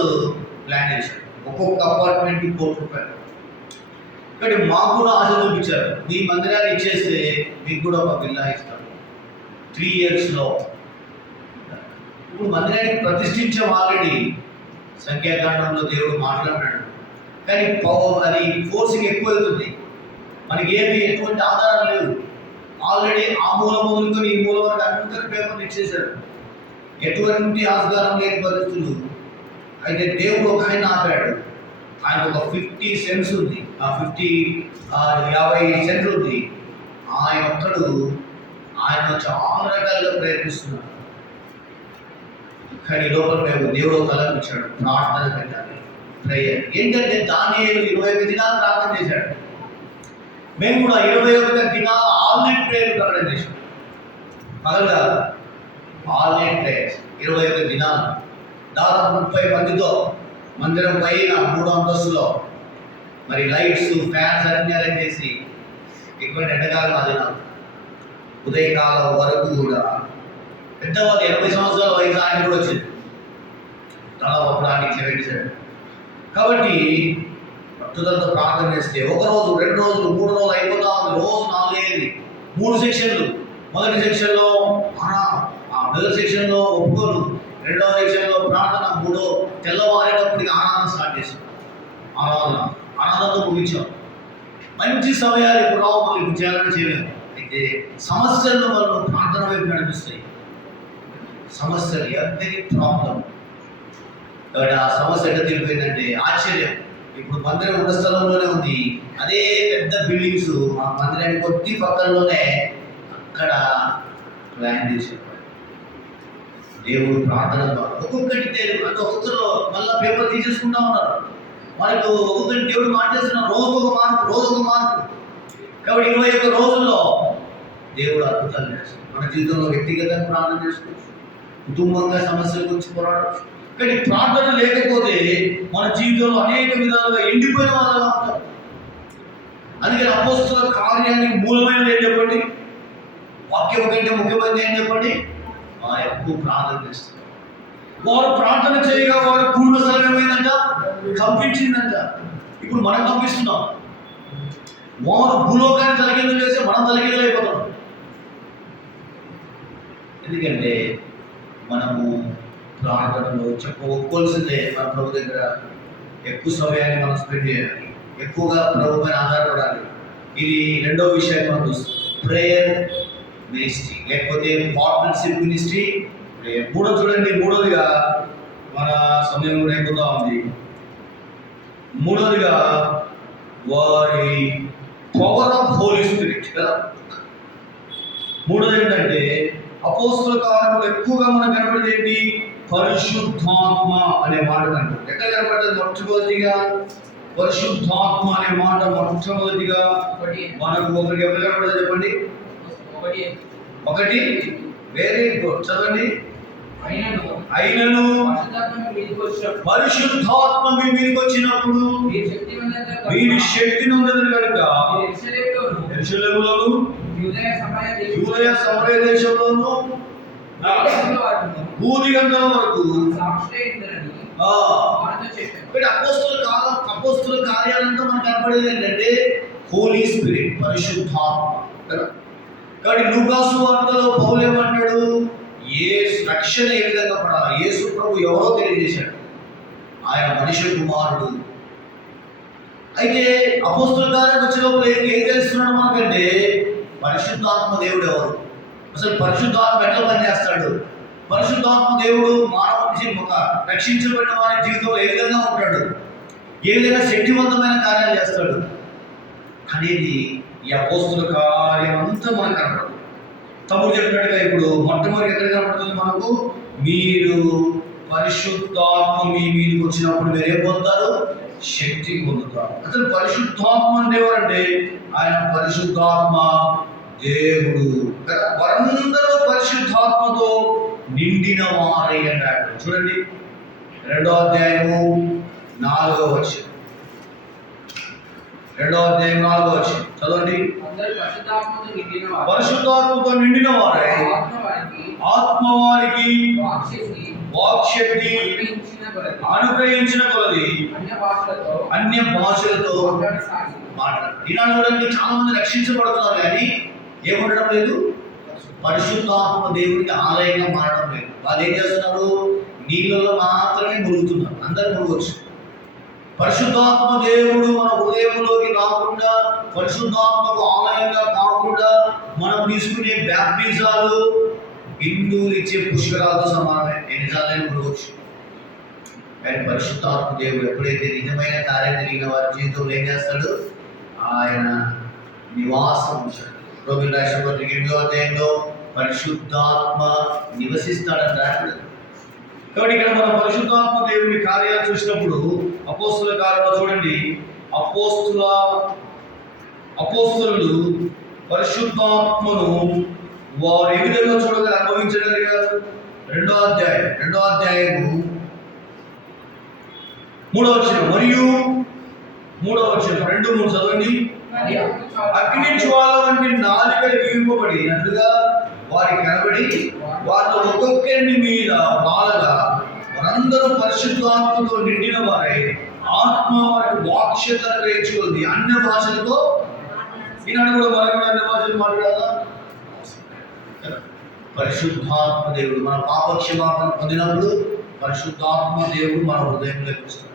ప్లాన్ చేశాడు, ఒక్కొక్క అపార్ట్మెంట్ ₹1,00,00,000. కానీ మాకు కూడా ఆశ చూపించారు, మీ మందిరాన్ని ఇచ్చేస్తే మీకు కూడా ఒక విల్లా ఇస్తాడు 3 ఇయర్స్లో. ఇప్పుడు మందిరానికి ప్రతిష్ఠించాం ఆల్రెడీ, సంఖ్యాకాండంలో దేవుడు మాట్లాడినాడు. కానీ అది ఫోర్సింగ్ ఎక్కువ అవుతుంది, మనకి ఏమి ఎటువంటి ఆధారం లేదు. ఆల్రెడీ ఆ మూలం మొదలుకొని ఈ మూలం వరకు అందరి పేపర్లు ఇచ్చేశాడు, ఎటువంటి ఆస్కారం లేని పరిస్థితులు. అయితే దేవుడు ఒక ఆయన ఆపాడు. ఆయన ఒక 50 సెంట్స్ ఉంది, ఆ 50 సెంట్లు ఉంది. ఆయన ఒక్కడు ఆయన చాలా రకాలుగా ప్రయత్నిస్తున్నాడు. కానీ లోపల మేము దేవుడు కల్పించాడు, ప్రార్థన పెట్టాలి, ప్రేయర్. ఏంటంటే దానియేలు 21 దినాలు ప్రార్థన చేశాడు. మేము కూడా 21 దినాలు ఆల్ నైట్ ప్రేయర్ ప్రకటన చేశాం. పగలుగా ఆల్ నైట్ ప్రేయర్స్ 21 దినాలు, దాదాపు 30 మందితో మందిరం పైన 3 అంతస్తులో మరి లైట్స్, ఫ్యాన్స్ అన్నీ అరేంజ్ చేసి, ఎటువంటి ఎండకాలం ఆదినాలు ఉదయకాలం వరకు కూడా. పెద్దవాళ్ళు 80 సంవత్సరాల వయసు ఆయన కూడా వచ్చింది, తలపడానికి 77. కాబట్టి పట్టుదలతో ప్రార్థన చేస్తే 1 రోజు, 2 రోజులు, 3 రోజులు అయిపోతా ఉంది. రోజు 4 3 సెక్షన్లు. మొదటి సెక్షన్లో మొదటి సెక్షన్లో ఒప్పుకోలు, 2వ సెక్షన్లో ప్రార్థన, 3వ తెల్లవారేటప్పటికి ఆనందం స్టార్ట్ చేశాం. ఆనందంతో ముగించాం. మంచి సమయాలు ఇప్పుడు రావు, మనం ఇప్పుడు చేయాలని చేయలేము. అయితే సమస్యలను మనం ప్రార్థన వైపు నడిపిస్తాయి. సమస్యలు ఎవరి ప్రాబ్లం. కాబట్టి ఆ సమస్య ఎట్లా తీరిపోయిందంటే ఆశ్చర్యం. ఇప్పుడు మందిరం ఉన్న స్థలంలోనే ఉంది, అదే పెద్ద బిల్డింగ్స్ ఆ మందిరానికి కొద్ది పక్కనలోనే అక్కడ ప్లాన్ చేశారు. దేవుడు ప్రార్థన ద్వారా ఒక్కొక్కటి అంటే ఒక్కొక్కరు మళ్ళీ పేపర్ తీసేసుకుంటా ఉన్నారు. వాళ్ళకు ఒక్కొక్కటి దేవుడు మార్చేస్తున్నారు. రోజు ఒక మార్పు. కాబట్టి 21 రోజుల్లో దేవుడు అద్భుతాలు చేస్తాడు. మన జీవితంలో వ్యక్తిగతంగా ప్రార్థన చేసుకోవచ్చు, కుటుంబంగా సమస్యల గురించి పోరాడవచ్చు. కానీ ప్రార్థన లేకపోతే మన జీవితంలో అనేక విధాలుగా ఎండిపోయిన వాళ్ళగా ఉంటాం. అందుకని అపోస్తల కార్యానికి మూలమైనది ఏం చెప్పండి? వాక్యం కంటే ముఖ్యమైనది ఏం చెప్పండి? ఎక్కువ ప్రార్థన చేస్తారు. వారు ప్రార్థన చేయగా వారి పూర్ణ స్థలం ఏమైందంట? కంపించిందంట. ఇప్పుడు మనం కంపిస్తున్నాం. వారు భూలోకాన్ని తలకిందులు చేసి మనం తలకిందులు అయిపోతున్నాం. ఎందుకంటే మనము ప్రార్థనలో ఒప్పుకోవాల్సిందే. మన ప్రభు దగ్గర ఎక్కువ సమయాన్ని మనం స్పెండ్ చేయాలి, ఎక్కువగా ప్రభు పైన ఆధారపడాలి. ఇది రెండో విషయాన్ని మనం చూస్తాం, ప్రేయర్ మినిస్ట్రీ లేకపోతే పార్ట్నర్షిప్ మినిస్ట్రీ. మూడోదిగా మన సమయం కూడా అయిపోతా ఉంది. మూడోదిగా వారి పవర్ ఆఫ్ హోలీ స్పిరిట్ కదా. మూడోది ఏంటంటే అపోస్తల కార్యములు ఎక్కువగా మనకు కనబడేది ఏంటి? పరిశుద్ధాత్మ అనే మాట కనబడుతుంది. ఎక్కడ కనబడుతుంది? మొట్టమొదటిగా పరిశుద్ధాత్మ అనే మాట మొట్టమొదటిగా మనకు ఒకరికి ఎవరు కనబడుతుంది చెప్పండి? ఒకటి. వెరీ గుడ్, చదవండి. అయినను పరిశుద్ధాత్మ మీ మీదకి వచ్చినప్పుడు మీరు శక్తి నొందెదరు కనుక యెరూషలేములోను యూదయ సమరయ దేశంలోను భూదిగంధం వరకు అపోస్తల కార్యాలంతా మనకు కనపడేది ఏంటంటే హోలీ స్పిరిట్, పరిశుద్ధాత్మ కదా. కాబట్టి లూకాసు వార్తలో పౌలు ఏమంటాడు? రక్షణ ఏ విధంగా పడాలి, యేసు ప్రభు ఎవరో తెలియజేశాడు. ఆయన మనిషి కుమారుడు. అయితే అపోస్తల కార్యానికి వచ్చే లోపల ఏం తెలుస్తున్నాడు మనకంటే పరిశుద్ధాత్మ దేవుడు ఎవరు, అసలు పరిశుద్ధాత్మ ఎట్లా పనిచేస్తాడు, పరిశుద్ధాత్మ దేవుడు మానవుని రక్షించబడిన వారి జీవితంలో ఏ విధంగా ఉంటాడు, ఏ విధంగా శక్తివంతమైన కార్యాలు చేస్తాడు అనేది ఈ అపోస్తల కార్యం అంతా మనకు కనపడదు. తమ్ముడు చెప్పినట్టుగా ఇప్పుడు మొట్టమొదటి ఎక్కడ కనపడుతుంది మనకు? మీరు పరిశుద్ధాత్మ మీ మీదకి వచ్చినప్పుడు మీరు ఏం పొందుతారు? శక్తి పొందుతారు. అసలు పరిశుద్ధాత్మ అంటే ఎవరంటే ఆయన పరిశుద్ధాత్మ దేవుడు కదా. వారందరూ పరిశుద్ధాత్మతో నిండిన వారై అన్నాడు. చూడండి 2వ అధ్యాయము 4వ వచనం. 2వ అధ్యాయం 4వ వచనం చదవండి. పరిశుద్ధాత్మతో నిండిన వారై ఆత్మ వారికి వాక్శక్తి అనుగ్రహించిన కొలది అన్య భాషలతో మాట్లాడు. ఈనాడు చూడండి, చాలా మంది రక్షించబడుతున్నారు కానీ ఏముండడం లేదు, పరిశుద్ధాత్మ దేవుడికి ఆలయంగా మారడం లేదు. వాళ్ళు ఏం చేస్తున్నారు? నీళ్ళలో మాత్రమే మురుగుతున్నారు. అందరూ మురగవచ్చు. పరిశుద్ధాత్మ దేవుడు మన హృదయంలోకి రాకుండా, పరిశుద్ధాత్మకు ఆలయంగా కాకుండా మనం తీసుకునే బ్యాప్టిజాలు హిందువులు ఇచ్చే పుష్కరాలతో సమానమే. ఎన్నిసార్లైనా మురగవచ్చు. కానీ పరిశుద్ధాత్మ దేవుడు ఎప్పుడైతే నిజమైన కార్యం జరిగిన వారి జీవితంలో ఏం చేస్తాడు? ఆయన నివాసం ఉంచాడు. రోమిల రాసిన పత్రిక 8వ అధ్యాయంలో పరిశుద్ధాత్మ నివసిస్తాడని రాయబడింది. కాబట్టి ఇక్కడ మన పరిశుద్ధాత్మ దేవుని కార్యాలు చూసినప్పుడు అపోస్తల కార్యంలో చూడండి, అపోస్తలులు పరిశుద్ధాత్మను వారు ఏ విధంగా చూడగా అనుభవించగలిగారు? 2వ అధ్యాయము 3వ వచనం మరియు 3వ వచనం 2, 3 చదవండి. అగ్ని జ్వాల వంటి నాలుకలు బిగింపబడినట్లుగా వారికి కనబడి వారిలో ఒక్కొక్కరి మీద బాలగా వారందరూ పరిశుద్ధాత్మతో నిండిన వారై ఆత్మ వారికి వాక్శక్తిని గ్రహించుకుంది అన్య భాషలతో. ఈనాడు కూడా మనం కూడా అన్య భాషలు మాట్లాడాలా? పరిశుద్ధాత్మ దేవుడు మన పాపక్షమాపణ పొందినప్పుడు పరిశుద్ధాత్మ దేవుడు మన హృదయంలో వస్తాడు.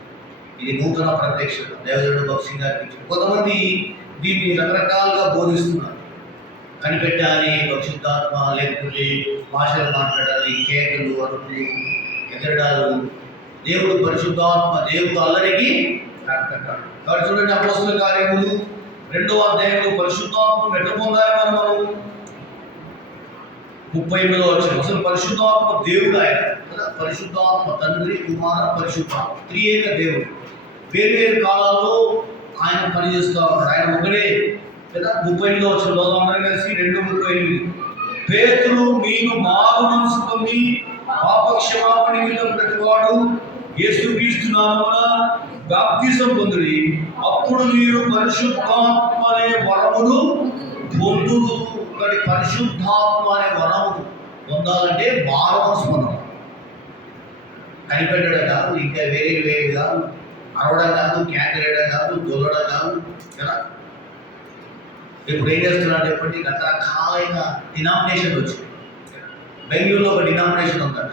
ఇది నూతన ప్రత్యక్షత దేవదేవుడు భక్తి గారికి. కొంతమంది దీన్ని రకరకాలుగా బోధిస్తున్నారు. కనిపెట్టాలి పరిశుద్ధాత్మ, లేకపోతే భాషలు మాట్లాడాలి, కేకలు, అరుపులు, ఎగరడాలు. దేవుడు పరిశుద్ధాత్మ దేవుడు అల్లరికి కట్టడు. కాబట్టి చూడండి, అపోస్తల కార్యములు 2వ అధ్యాయంలో పరిశుద్ధాత్మ ఎట్లా పొందాలి మనం? 38వ వచనం. అసలు పరిశుద్ధాత్మ దేవుడు ఆయన కదా. పరిశుద్ధాత్మ తండ్రి, కుమార, పరిశుద్ధాత్మ త్రియేక దేవుడు. వేరు వేరు కాలాల్లో ఆయన పనిచేస్తూ ఉన్నాడు. ఆయన ఒకడే కదా 38 వచనంలో అందరం కలిసి 2:38 పేతురు మీరు మారు మనసు పొంది పాపక్షమాపణ నిమిత్తం ప్రతివాడు యేసుక్రీస్తు నామమున బాప్తిసం పొందుడి, అప్పుడు మీరు పరిశుద్ధాత్మ అనే వరమును పొందురు. మరి పరిశుద్ధాత్మ అనే వరము పొందాలంటే మారు మనసు పొందాలి. కనిపెట్టడం కాదు, ఇంకా వేరే కాదు, అరవడం కాదు, క్యాండిల్ వేయడం కాదు, దొల్లడం కాదు కదా. ఇప్పుడు ఏం చేస్తున్నారు చెప్పండి, రకరకాలైన డినామినేషన్లు వచ్చాయి. బెంగళూరులో ఒక డినామినేషన్ ఉందట,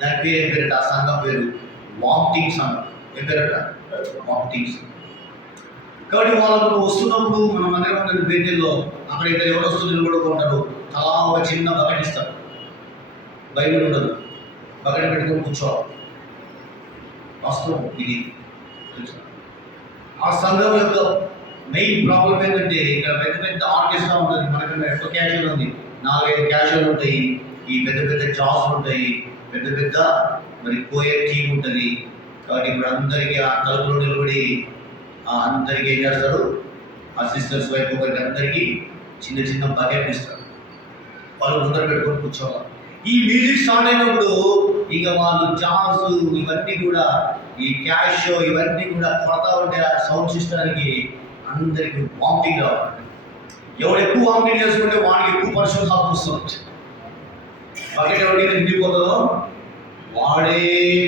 దాని పేరు ఏం పేరట, ఆ సంఘం పేరు వామిటింగ్ సంఘం. ఏం పేరట, వామిటింగ్ సంఘం. కాబట్టి వాళ్ళు వస్తున్నప్పుడు మనం అందరం ఉన్న బేదీల్లో అక్కడ ఇక్కడ ఎవరు వస్తూ నిలబడుకుంటారు, తలా ఒక చిన్న బకెట్ ఇస్తారు, బైబిల్ ఉండదు, బకెట్ పెట్టుకొని కూర్చోవాలి. వాస్తవం ఇది. ఆ సంఘం యొక్క మెయిన్ ప్రాబ్లం ఏంటంటే ఇక్కడ పెద్ద పెద్ద ఆర్కెస్ట్రా ఉంటుంది, మనకన్నా ఎక్కువ క్యాషువల్ ఉంది, 4-5 క్యాషువల్ ఉంటాయి, ఈ పెద్ద పెద్ద జాబ్స్ ఉంటాయి, పెద్ద పెద్ద మరి కోయర్ టీమ్ ఉంటుంది. కాబట్టి ఇప్పుడు అందరికీ ఆ తలుపులో నిలబడి అందరికీ ఏం చేస్తారు, ఆ సిస్టర్స్ వైపు ఒకరికి అందరికీ చిన్న చిన్న బకెట్ ఇస్తారు, వాళ్ళు ముందర పెట్టుకొని కూర్చోవాలి. ఈ మ్యూజిక్ స్టార్ట్ అయినప్పుడు ఇక వాళ్ళు జాన్స్ ఇవన్నీ కూడా, ఈ క్యాష్ షో ఇవన్నీ కూడా కొడతా ఉంటే ఆ సౌండ్ సిస్టానికి అందరికి వామిటింగ్ రావాలి. ఎవడు ఎక్కువ వామిటింగ్ చేసుకుంటే వాడికి ఎక్కువ పరిశుద్ధాత్మ వస్తుంది. బకెట్ ఎవరికి నిండిపోతుందో వాడే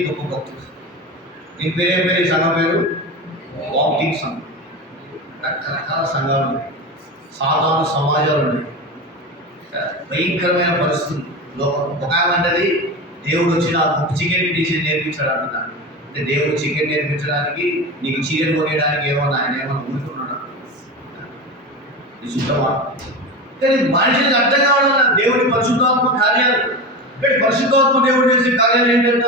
గొప్ప భక్తుడు. దీని పేరు ఏం పేరు, ఈ సంఘం పేరు వామిటింగ్ సంఘం. రకరకాల సంఘాలు ఉన్నాయి, సాధారణ సమాజాలు ఉన్నాయి, భయంకరమైన పరిస్థితులు లోకం. ఒక అంటది దేవుడు వచ్చి నాకు చికెన్ డిష్ నేర్పించాడు అంటున్నాను. అంటే దేవుడు చికెన్ నేర్పించడానికి, నీకు చికెన్ కొనేయడానికి ఏమన్నా ఆయన ఏమన్నా ఊరుకున్నాడు? శుద్ధమా? కానీ మనిషికి అర్థం కావడం దేవుడి పరిశుద్ధాత్మ కార్యాలు. అంటే పరిశుద్ధాత్మ దేవుడు చేసే కార్యాలు ఏంటంట,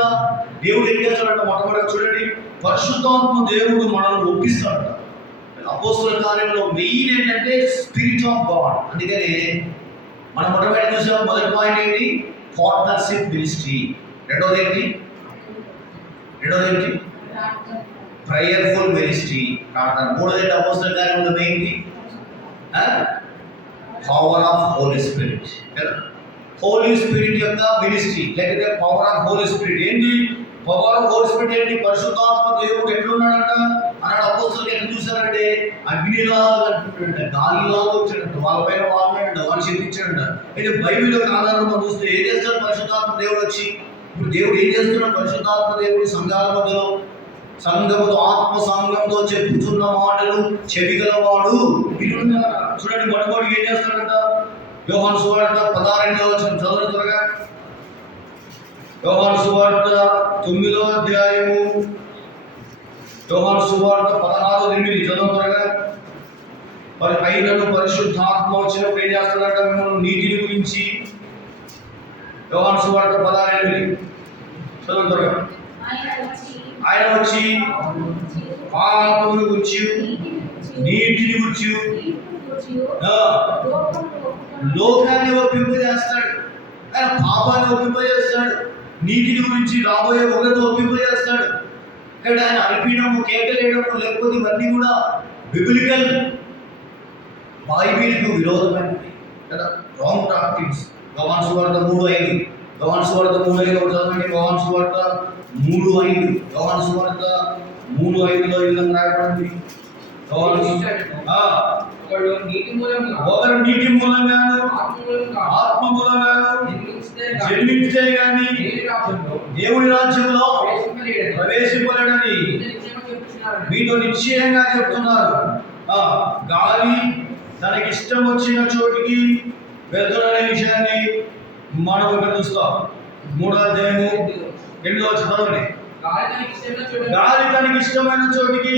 దేవుడు ఏం చేస్తాడంట, మొట్టమొదటి చూడండి, పరిశుద్ధాత్మ దేవుడు మనల్ని ఒప్పిస్తాడంట. అపోస్తలుల కార్యంలో మెయిన్ ఏంటంటే స్పిరిట్ ఆఫ్ గాడ్. అందుకని మనం మొట్టమొదటి చూసాం, మొదటి పాయింట్ ఏంటి, పార్ట్నర్షిప్ మినిస్ట్రీ. రెండోది ఏంటి, ప్రేయర్ఫుల్ మినిస్ట్రీ, ప్రార్థన. మూడోది ఏంటి, అపోస్తలుల కార్యంలో main power of Holy Spirit కదా. హోలీ స్పిరిట్ యొక్క మినిస్ట్రీ, లేకపోతే పవర్ ఆఫ్ హోలీ స్పిరిట్ ఏంటి, పవర్ ఆఫ్ హోలీ స్పిరిట్ ఏంటి, పరిశుద్ధాత్మ దేవుడు ఎట్లున్నాడంట అన్నాడు. అపోస్తలులు ఎట్లా చూసారంటే అగ్నిలాగా అంటున్నాడంట, గాలిలాగా వచ్చాడంట, వాళ్ళపైన వాళ్ళంట, వాళ్ళు శక్తించాడంట. అయితే బైబిల్ యొక్క ఆధారంగా చూస్తే ఏం చేస్తాడు పరిశుద్ధాత్మ దేవుడు వచ్చి, ఇప్పుడు దేవుడు ఏం చేస్తున్నాడు, పరిశుద్ధాత్మ దేవుడు సంఘాల మధ్యలో సంఘముతో ఆత్మ సంఘంతో చెప్పుతున్న మాటలు చెవిగలవాడు చూడండి. మొట్టమొదటి ఏం చేస్తాడంట, యోహాను సువార్త 16వ వచనం చదవండి త్వరగా. యోహాను సువార్త 9వ అధ్యాయము, యోహాను సువార్త 16:8 చదవండి త్వరగా. అయినను పరిశుద్ధాత్మ వచ్చినప్పుడు ఏం చేస్తాడంట, మిమ్మల్ని నీతిని గురించి. యోహాను సువార్త 16:8 చదవండి త్వరగా. ఆయన వచ్చి పాపమును గురించి, నీటిని గురించి, లోకాన్ని ఒప్పింపజేస్తాడు. ఆయన పాపాన్ని ఒప్పింపజేస్తాడు, నీటిని గురించి, రాబోయే ఒకరిని ఒప్పింపజేస్తాడు. ఇక్కడ ఆయన అర్పణము, కేకలేయడము, లేకపోతే ఇవన్నీ కూడా బిబిలికల్, బైబిల్కు విరోధమైనవి కదా, రాంగ్ డాక్ట్రిన్స్. యోహాను సువార్త 3:5, యోహాను సువార్త 3:5 చదవండి. యోహాను సువార్త 3:5, యోహాను సువార్త 3:5లో ఈ విధంగా రాయబడింది. ఒకడు నీటి మూలంగాను ఆత్మ మూలంగాను జన్మించితే గాని దేవుని రాజ్యంలో ప్రవేశింపలేడని మీతో నిశ్చయంగా చెప్తున్నారు. గాలి తనకిష్టం వచ్చిన చోటికి వెళ్తున్న విషయాన్ని మనం ఇక్కడ చూస్తాం. 3వ అధ్యాయము 8వ చదవండి. గాలి తనకి ఇష్టమైన చోటికి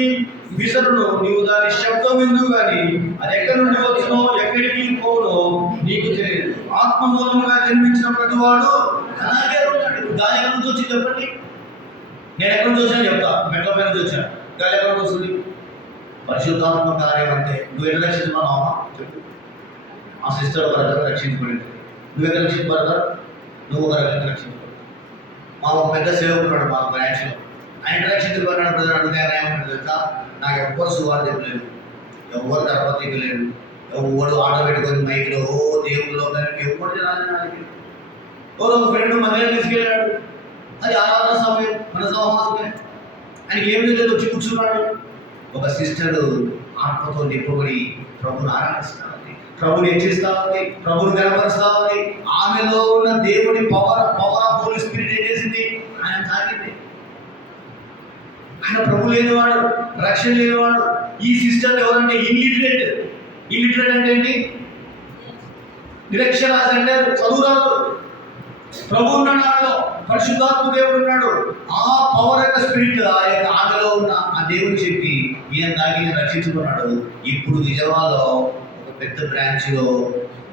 విసరును, నీవు దాని శబ్దం ఎందుకు కానీ అది ఎక్కడి నుండి వచ్చునో ఎక్కడికి పోనో నీకు తెలియదు. ఆత్మ మూలంగా జన్మించిన ప్రతి వాడు అలాగే ఉంటాడు. గాలి ఎక్కడి నుంచి వచ్చి చెప్పండి, నేను ఎక్కడి నుంచి వచ్చాను చెప్తా, మెట్ల పైన నుంచి వచ్చాను. గాలి ఎక్కడి నుంచి వస్తుంది? పరిశుద్ధాత్మ కార్యం అంటే నువ్వు ఎట్లా రక్షించమన్నావా చెప్పు. ఆ సిస్టర్ ఒక రకంగా రక్షించబడింది, నువ్వు ఎక్కడ రక్షించబడతా, నువ్వు ఒక రకంగా రక్షించబడతావు. మా ఒక పెద్ద సేవకున్నాడు మా బ్రాంచ్లో, ఆయన రక్షించబడినాడు. ప్రజలు అడిగితే ఆయన ఏమంటాడు తెలుసా, నాకు ఎవ్వరు సువార్త చెప్పలేదు, ఎవ్వరు తర్వాత ఇవ్వలేదు, ఎవడు ఆటో పెట్టుకొని మైక్లో దేవుళ్ళు ఎవరు రాజు ఒక ఫ్రెండ్ మందిరం తీసుకెళ్ళాడు, అది ఆరాధన సమయం, మన సమాజమే, ఆయనకి ఏం లేదు, వచ్చి కూర్చున్నాడు. ఒక సిస్టర్ ఆత్మతో నింపబడి ప్రభుని ఆరాధిస్తా ఉంది, ప్రభుని హెచ్చిస్తా ఉంది, ప్రభుని కనపరుస్తా ఉంది. ఆమెలో ఉన్న దేవుని పవర్ ఆఫ్ హోలీ స్పిరిట్ ఏం చేసింది? ఆయన తాకింది. ఆయన ప్రభు లేనివాడు, రక్షణ లేనివాడు. ఈ సిస్టర్ ఎవరంటే ఇల్లిటరేట్ అంటే ఏంటి? నిరక్షరాజు అంటే చదువురాదు. ప్రభు ఉన్నాడు, ఆమెలో పరిశుద్ధాత్మ దేవుడు ఉన్నాడు. ఆ పవర్ యొక్క స్పిరిట్ ఆ యొక్క ఆమెలో ఉన్న ఆ దేవుని చెప్పి ఈయన తాగి రక్షించుకున్నాడు. ఇప్పుడు విజయవాడలో ఒక పెద్ద బ్రాంచ్లో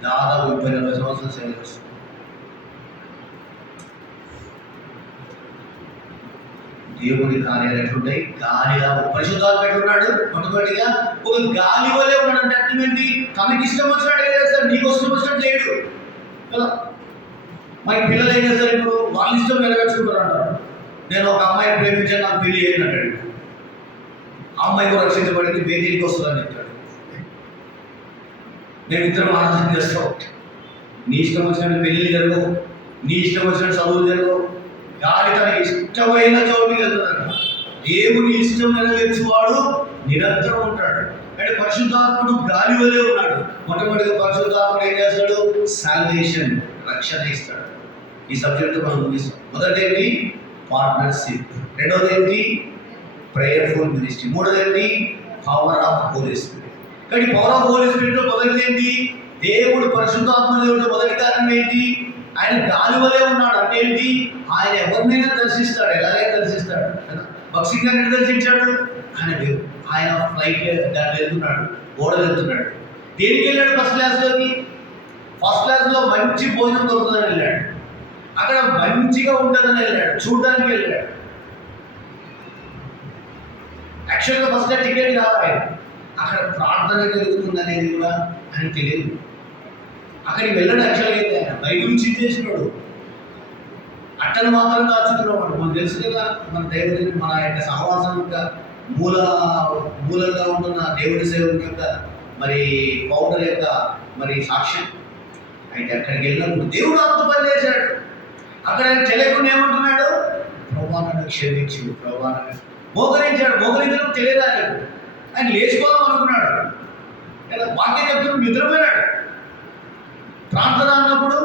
దాదాపు 30-40 సంవత్సరాలు సేవ చేస్తుంది. దేవుని కార్యాలు ఎట్లుంటాయి? గాలిలా పరిశుద్ధాత్మ ఎట్లున్నాడు? మొట్టమొదటిగా ఒక గాలి వల్లే ఉన్నాడు. అంటే అర్థం ఏంటి? తనకి ఇష్టం వచ్చినట్టు ఏం చేస్తాడు, నీకు ఇష్టం వచ్చినట్టు చేయడు కదా. మన పిల్లలు ఏం చేస్తారు? ఇప్పుడు వాళ్ళ ఇష్టం నెరవేర్చుకుంటారు అంటారు. నేను ఒక అమ్మాయిని ప్రేమించాను, నాకు పెళ్లి చేయండి అంటాడు. ఆ అమ్మాయి కూడా రక్షించబడింది, వేదికకి వస్తుందని చెప్తాడు. మేము ఇద్దరం ఆలోచన చేస్తాం. నీ ఇష్టం వచ్చినట్టు పెళ్లి జరగవు, నీ ఇష్టం వచ్చినట్టు చదువులు జరగవు. గాలి తనకి ఇష్టమైన చోటుకి వెళ్తున్నాడు. దేవుని ఇష్టం నెరవేర్చువాడు నిరంతరం ఉంటాడు. అంటే పరిశుద్ధాత్ముడు గాలి వలె ఉన్నాడు. మొట్టమొదటిగా పరిశుద్ధాత్ముడు ఏం చేస్తాడు? సాల్వేషన్, రక్షణ ఇస్తాడు. ఈ సబ్జెక్ట్ మనం ముగిస్తాం. మొదటి ఏంటి? పార్ట్నర్షిప్. రెండవది ఏంటి? Prayerful ministry. మూడోది ఏంటి? Power of Holy Spirit. కానీ పవర్ ఆఫ్ హోలీ స్పిరిట్ లో మొదటిది ఏంటి? దేవుడు పరిశుద్ధాత్మ దేవుడు మొదటి కారణం ఏంటి? ఆయన గాలి వలె ఉన్నాడు. అంటే ఏంటి? ఆయన ఎవరినైనా దర్శిస్తాడు, ఎలాగైనా దర్శిస్తాడు కదా. భక్సింగ్ గారిని దర్శించాడు ఆయన ఫ్లైట్ దాంట్లో వెళ్తున్నాడు, ఓడలు వెళ్తున్నాడు. దేనికి వెళ్ళాడు? ఫస్ట్ క్లాస్లో మంచి భోజనం దొరుకుతుందని వెళ్ళాడు. అక్కడ మంచిగా ఉంటుందని వెళ్ళాడు, చూడడానికి వెళ్ళాడు. యాక్చువల్గా ఫస్ట్ టికెట్ కాదు ఆయన. అక్కడ ప్రార్థన జరుగుతుందనేది కూడా ఆయనకు తెలియదు. అక్కడికి వెళ్ళాడు. యాక్చువల్గా అయితే ఆయన బైబిల్ చించేసినాడు, అట్టను మాత్రం దాచుకున్నాడు. మనకు తెలుసు కదా, మన దేవుడి మన యొక్క సహవాసం యొక్క మూలంగా ఉంటున్న దేవుడి సేవకుని యొక్క మరి పౌడర్ యొక్క మరి సాక్ష్యం. అయితే అక్కడికి వెళ్ళినప్పుడు దేవుడు ఆత్మ పనిచేశాడు. అక్కడ ఆయన తెలియకుండా ఏమంటున్నాడు? ప్రభావాన్ని క్షమించు, ప్రభావాన్ని మోకరించడం తెలియదు ఆయనకు. ఆయన లేచిపోదాం అనుకున్నాడు కదా, వాక్యం చెప్తున్నప్పుడు నిద్రపోయినాడు. ప్రార్థన అన్నప్పుడు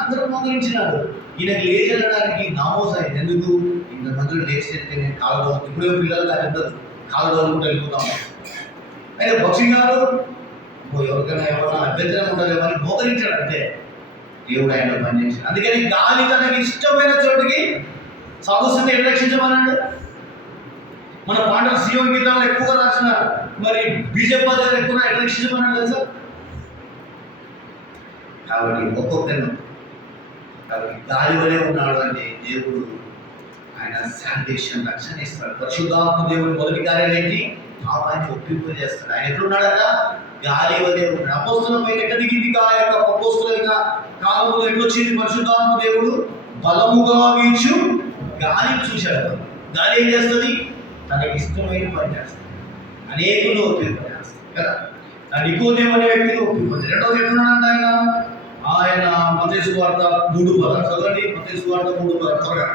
అందరూ మోకరించినాడు. ఈయనకి లేచడానికి నామోసాయింది. ఎందుకు? ఇంతమందిలో లేచి నేను కాలు ఇప్పుడే పిల్లలు దాని ఉండదు, కాలు కూడా వెళ్ళిపోతాం. అయితే బాక్సింగ్ గారు ఎవరికైనా అభ్యంతరం ఉండదు అని మోకరించాడు. అంతే, దేవుడు ఆయన పనిచేశాడు. అందుకని గాలి తనకి ఇష్టమైన చోటుకి సాగుస్తుంది. ఎట్లా రక్షించమన్నాడు? మన పాటలు సీఎం గీతాలు ఎక్కువగా రాసిన మరి బీజేపీ దగ్గర ఎక్కువగా ఎట్లా రక్షించమన్నాడు తెలుసా? కాబట్టి ఒక్కొక్కరు కాబట్టి గాలి వలె ఉన్నాడు అంటే దేవుడు ఆయన శాల్వేషన్, రక్షణ ఇస్తాడు. పరిశుద్ధాత్మ దేవుడు మొదటి కార్యాలు ఏంటి? పాపాన్ని ఒప్పింపు చేస్తాడు. ఆయన ఎట్లున్నాడట? గాలి వలె ఉన్నాడు. అపోస్తుల పైన ఎట్లా దిగింది? అపోస్తుల యొక్క కాలంలో ఎట్లొచ్చింది? పరిశుద్ధాత్మ దేవుడు బలముగా వీచు గాలిని చూశాడు. గాలి ఏం చేస్తుంది? తనకి ఇష్టమైన పని చేస్తుంది, అనేకులు ఒప్పింపజేస్తుంది కదా. నికోదేము అనే వ్యక్తిని ఒప్పింపజేస్తుంది. రెండవది ఎట్లున్నాడంట ఆయన మత్తయి సువార్త 3:10 చదవండి. మత్తయి సువార్త 3:10 త్వరగా.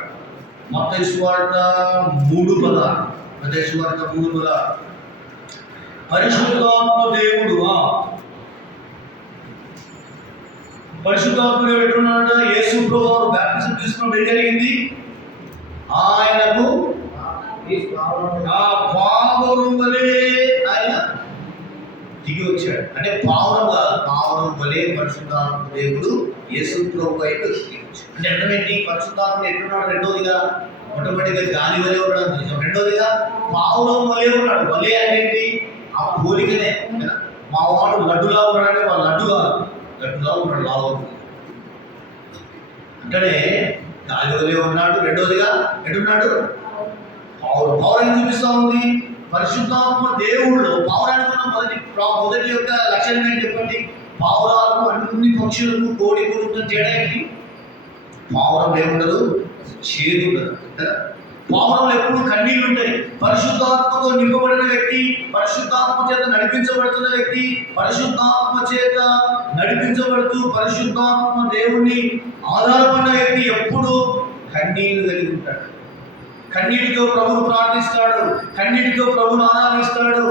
మత్తయి సువార్త 3:10. మత్తయి సువార్త 3:10. పరిశుద్ధాత్మ దేవుడు ఎట్లున్నాడు? యేసు ప్రభువు బాప్తిజం తీసుకున్నప్పుడు ఏం జరిగింది? ఆయనకు పావురం వలె ఆయన దిగి వచ్చాడు. అంటే పావురం వలె పరిశుద్ధాత్మ దేవుడు యేసు ప్రభు వైపు దిగి వచ్చాడు. అంటే అర్థమేంటి? పరిశుద్ధాత్మ ఎట్లున్నాడు? రెండోదిగా మొట్టమొదటిగా గాలి వలె ఉన్నాడు నిజం. రెండోదిగా పావురం వలె ఉన్నాడు. వలె అంటే ఏంటి? ఆ పోలికనే కదా. మా వాడు లడ్డులా ఉన్నాడంటే వాళ్ళు లడ్డులా ఉన్నాడు, లావు అంటేనే గాలి వలె ఉన్నాడు. రెండోదిగా ఎట్టున్నాడు? పౌరాన్ని చూపిస్తూ ఉంది. పరిశుద్ధాత్మ దేవుళ్ళు పౌరానికి మొదటి యొక్క లక్షణం ఏంటి చెప్పండి? పావురాలకు అన్ని పక్షులకు కోడి కుటుంబం తేడా ఏంటి? పావురం ఏముండదు, చేదు ఉండదు కదా. పావురంలో ఎప్పుడు కన్నీళ్ళు ఉంటాయి. పరిశుద్ధాత్మతో నింపబడిన వ్యక్తి, పరిశుద్ధాత్మ చేత నడిపించబడుతున్న వ్యక్తి, పరిశుద్ధాత్మ చేత నడిపించబడుతూ పరిశుద్ధాత్మ దేవుని ఆధారపడిన వ్యక్తి ఎప్పుడు కన్నీళ్లు కలిగి ఉంటాడు. కన్నీటితో ప్రభువును ప్రార్థిస్తాడు, కన్నీటితో ప్రభువును ఆరాధిస్తాడు.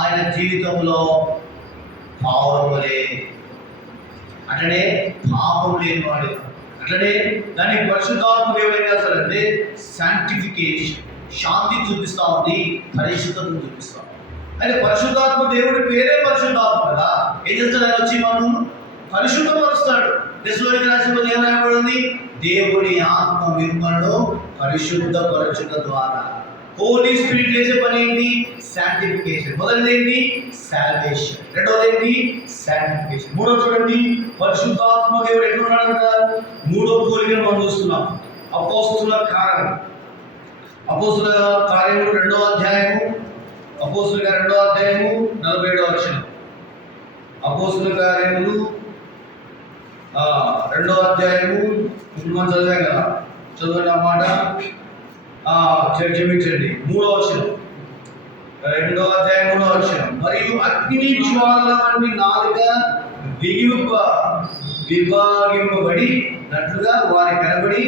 ఆయన జీవితంలో పావురం వలె, అట్లనే పాపం లేనివాడు, అట్లనే దానికి పరిశుద్ధాత్మ దేవుడు ఏం చేస్తాడంటే శాంటిఫికేషన్, శాంతి చూపిస్తూ ఉంది, పరిశుద్ధతను చూపిస్తూ ఉంది. అయితే పరిశుద్ధాత్మ దేవుడి పేరే పరిశుద్ధాత్మ కదా. ఏం చేస్తాడు ఆయన వచ్చి మనం పరిశుద్ధపరుస్తాడు. తెస్సలోనికీయులకు రాసిన ఏం రాయబడింది? దేవుడి ఆత్మ మిమ్మల్ని పరిశుద్ధపరచుట ద్వారా. హోలీ స్పిరిట్ చేసే పని ఏంటి? శాంటిఫికేషన్. మొదటిది ఏంటి? సాల్వేషన్. రెండవది ఏంటి? శాంటిఫికేషన్. మూడోది చూడండి, పరిశుద్ధాత్మ దేవుడు ఎట్లున్నాడంట? మూడో పోలికను మనం చూస్తున్నాం. అపోస్తుల కార్యం, అపోస్తుల కార్యములు 2వ అధ్యాయము, అపోస్తుల 2వ అధ్యాయము 47వ వచనం. అపోస్తుల కార్యములు 2వ అధ్యాయము ఇప్పుడు మనం చదివాం కదా, చదవండి ఆ మాట. క్షమించండి, 3వ వచనం, 2వ అధ్యాయం 3వ వచనం. మరియు అగ్ని జ్వాలల వంటి నాలుక విభాగింపబడి నట్లుగా వారి కనబడి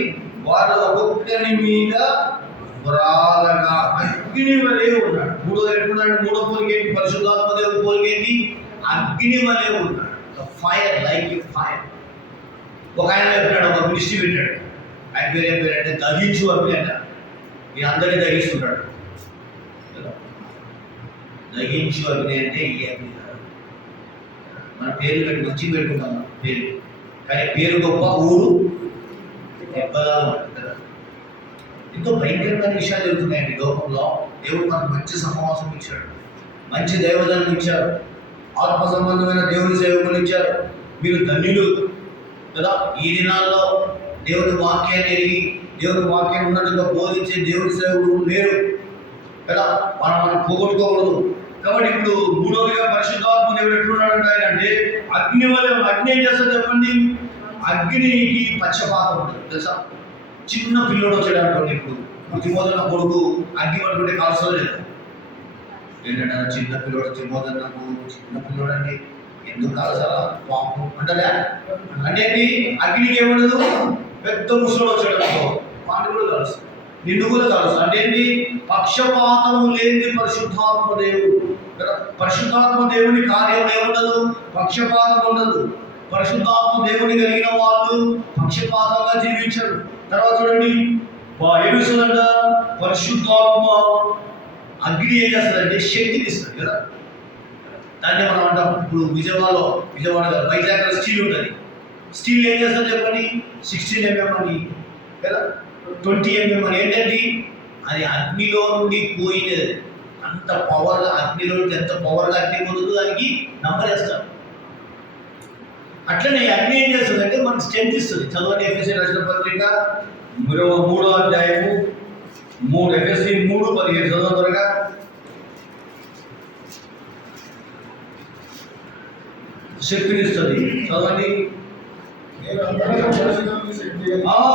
వారు ఒక్కొక్కరి మీద వ్రాలగా అగ్ని వలె ఉన్నాడు. మూడోది ఎట్లున్నాడు? మూడో పోలిక ఏంటి? పరిశుద్ధాత్మ దేవుడి పోలిక ఏంటి? అగ్ని వలె ఉన్నాడు. Fire, like fire. ఒక ఆయన చెప్పాడు, ఒక మినిస్ట్రీ పెట్టాడు. ఆయన పేరు ఏం పేరు అంటే దహించు అగ్ని అంట. ఈ అందరినీ దహిస్తున్నాడు. దహించు అగ్ని అంటే ఈ అగ్ని కాదు. మన పేరు పెట్టి మంచి పెట్టుకుంటాం పేరు, కానీ పేరు గొప్ప, ఊరు దెబ్బలా ఉంటుంది. ఎంతో భయంకరమైన విషయాలు జరుగుతున్నాయండి లోకంలో. దేవుడు మనకు మంచి సమావాసం ఇచ్చాడు, మంచి దైవజనం ఇచ్చారు, ఆత్మ సంబంధమైన దేవుని సేవకులు ఇచ్చారు. మీరు ధన్యులు కదా. ఈ దినాల్లో దేవుని వాక్యాన్ని ఎరిగి దేవుని వాక్యాన్ని ఉన్నట్టుగా బోధించే దేవుని సేవకులు లేరు కదా. మనం పోగొట్టుకోకూడదు. కాబట్టి ఇప్పుడు మూడవదిగా పరిశుద్ధాత్మ దేవుడు ఎట్లున్నాడంటే ఆయన అంటే అగ్ని వలె. అగ్ని ఏం చేస్తాడు చెప్పండి? అగ్నికి పక్షపాతం ఉంటుంది తెలుసా. చిన్న పిల్లోడు వచ్చాడు అనుకోండి, ఇప్పుడు తిమోదన కొడుకు అగ్గి పట్టుకుంటే కాల్చలేదు. ఏంటంటే చిన్న పిల్లోడు తిమోదనకు చిన్న పిల్లోడు అండి, ఎందుకు కాల్చాలా పాపం అంటలే. అంటే అగ్నికి ఏమడదు? పెద్ద ముసలోడు వచ్చాడు అనుకో, వాడిని కూడా కలుస్తాడు, నిన్ను కూడా కలుస్తాడు. అంటే ఏంటి? పక్షపాతము లేని పరిశుద్ధాత్మ దేవుడు. పరిశుద్ధాత్మ దేవుని కార్యం ఏముండదు? పక్షపాతం ఉండదు. పరిశుద్ధాత్మ దేవుని కలిగిన వాళ్ళు పక్షపాతంగా జీవించరు. తర్వాత చూడండి, ఏమిస్తుందంట? పరిశుద్ధాత్మ అగ్ని ఏం చేస్తుందంటే శక్తిని ఇస్తుంది కదా. దాన్ని మనం అంటాం, ఇప్పుడు విజయవాడ వైజాగ్లో స్టీల్ ఉంటుంది. స్టీల్ ఏం చేస్తుంది చెప్పండి? 16 mm అని కదా, 20 mm అని. ఏంటండి? అది అగ్నిలో నుండి పోయినది. అంత పవర్గా అగ్నిలో నుండి ఎంత పవర్గా అగ్ని పోతుందో దానికి నంబర్ వేస్తారు. అట్లనే అగ్ని ఏం చేస్తుంది అంటే మనకు స్ట్రెంత్ ఇస్తుంది. చదవండి, ఎఫ్ఎస్సీ రాసిన పత్రిక 3వ అధ్యాయము 3, ఎఫ్ఎస్సీ 3:15 చదవ త్వరగా. శక్తినిస్తుంది, చదవండి.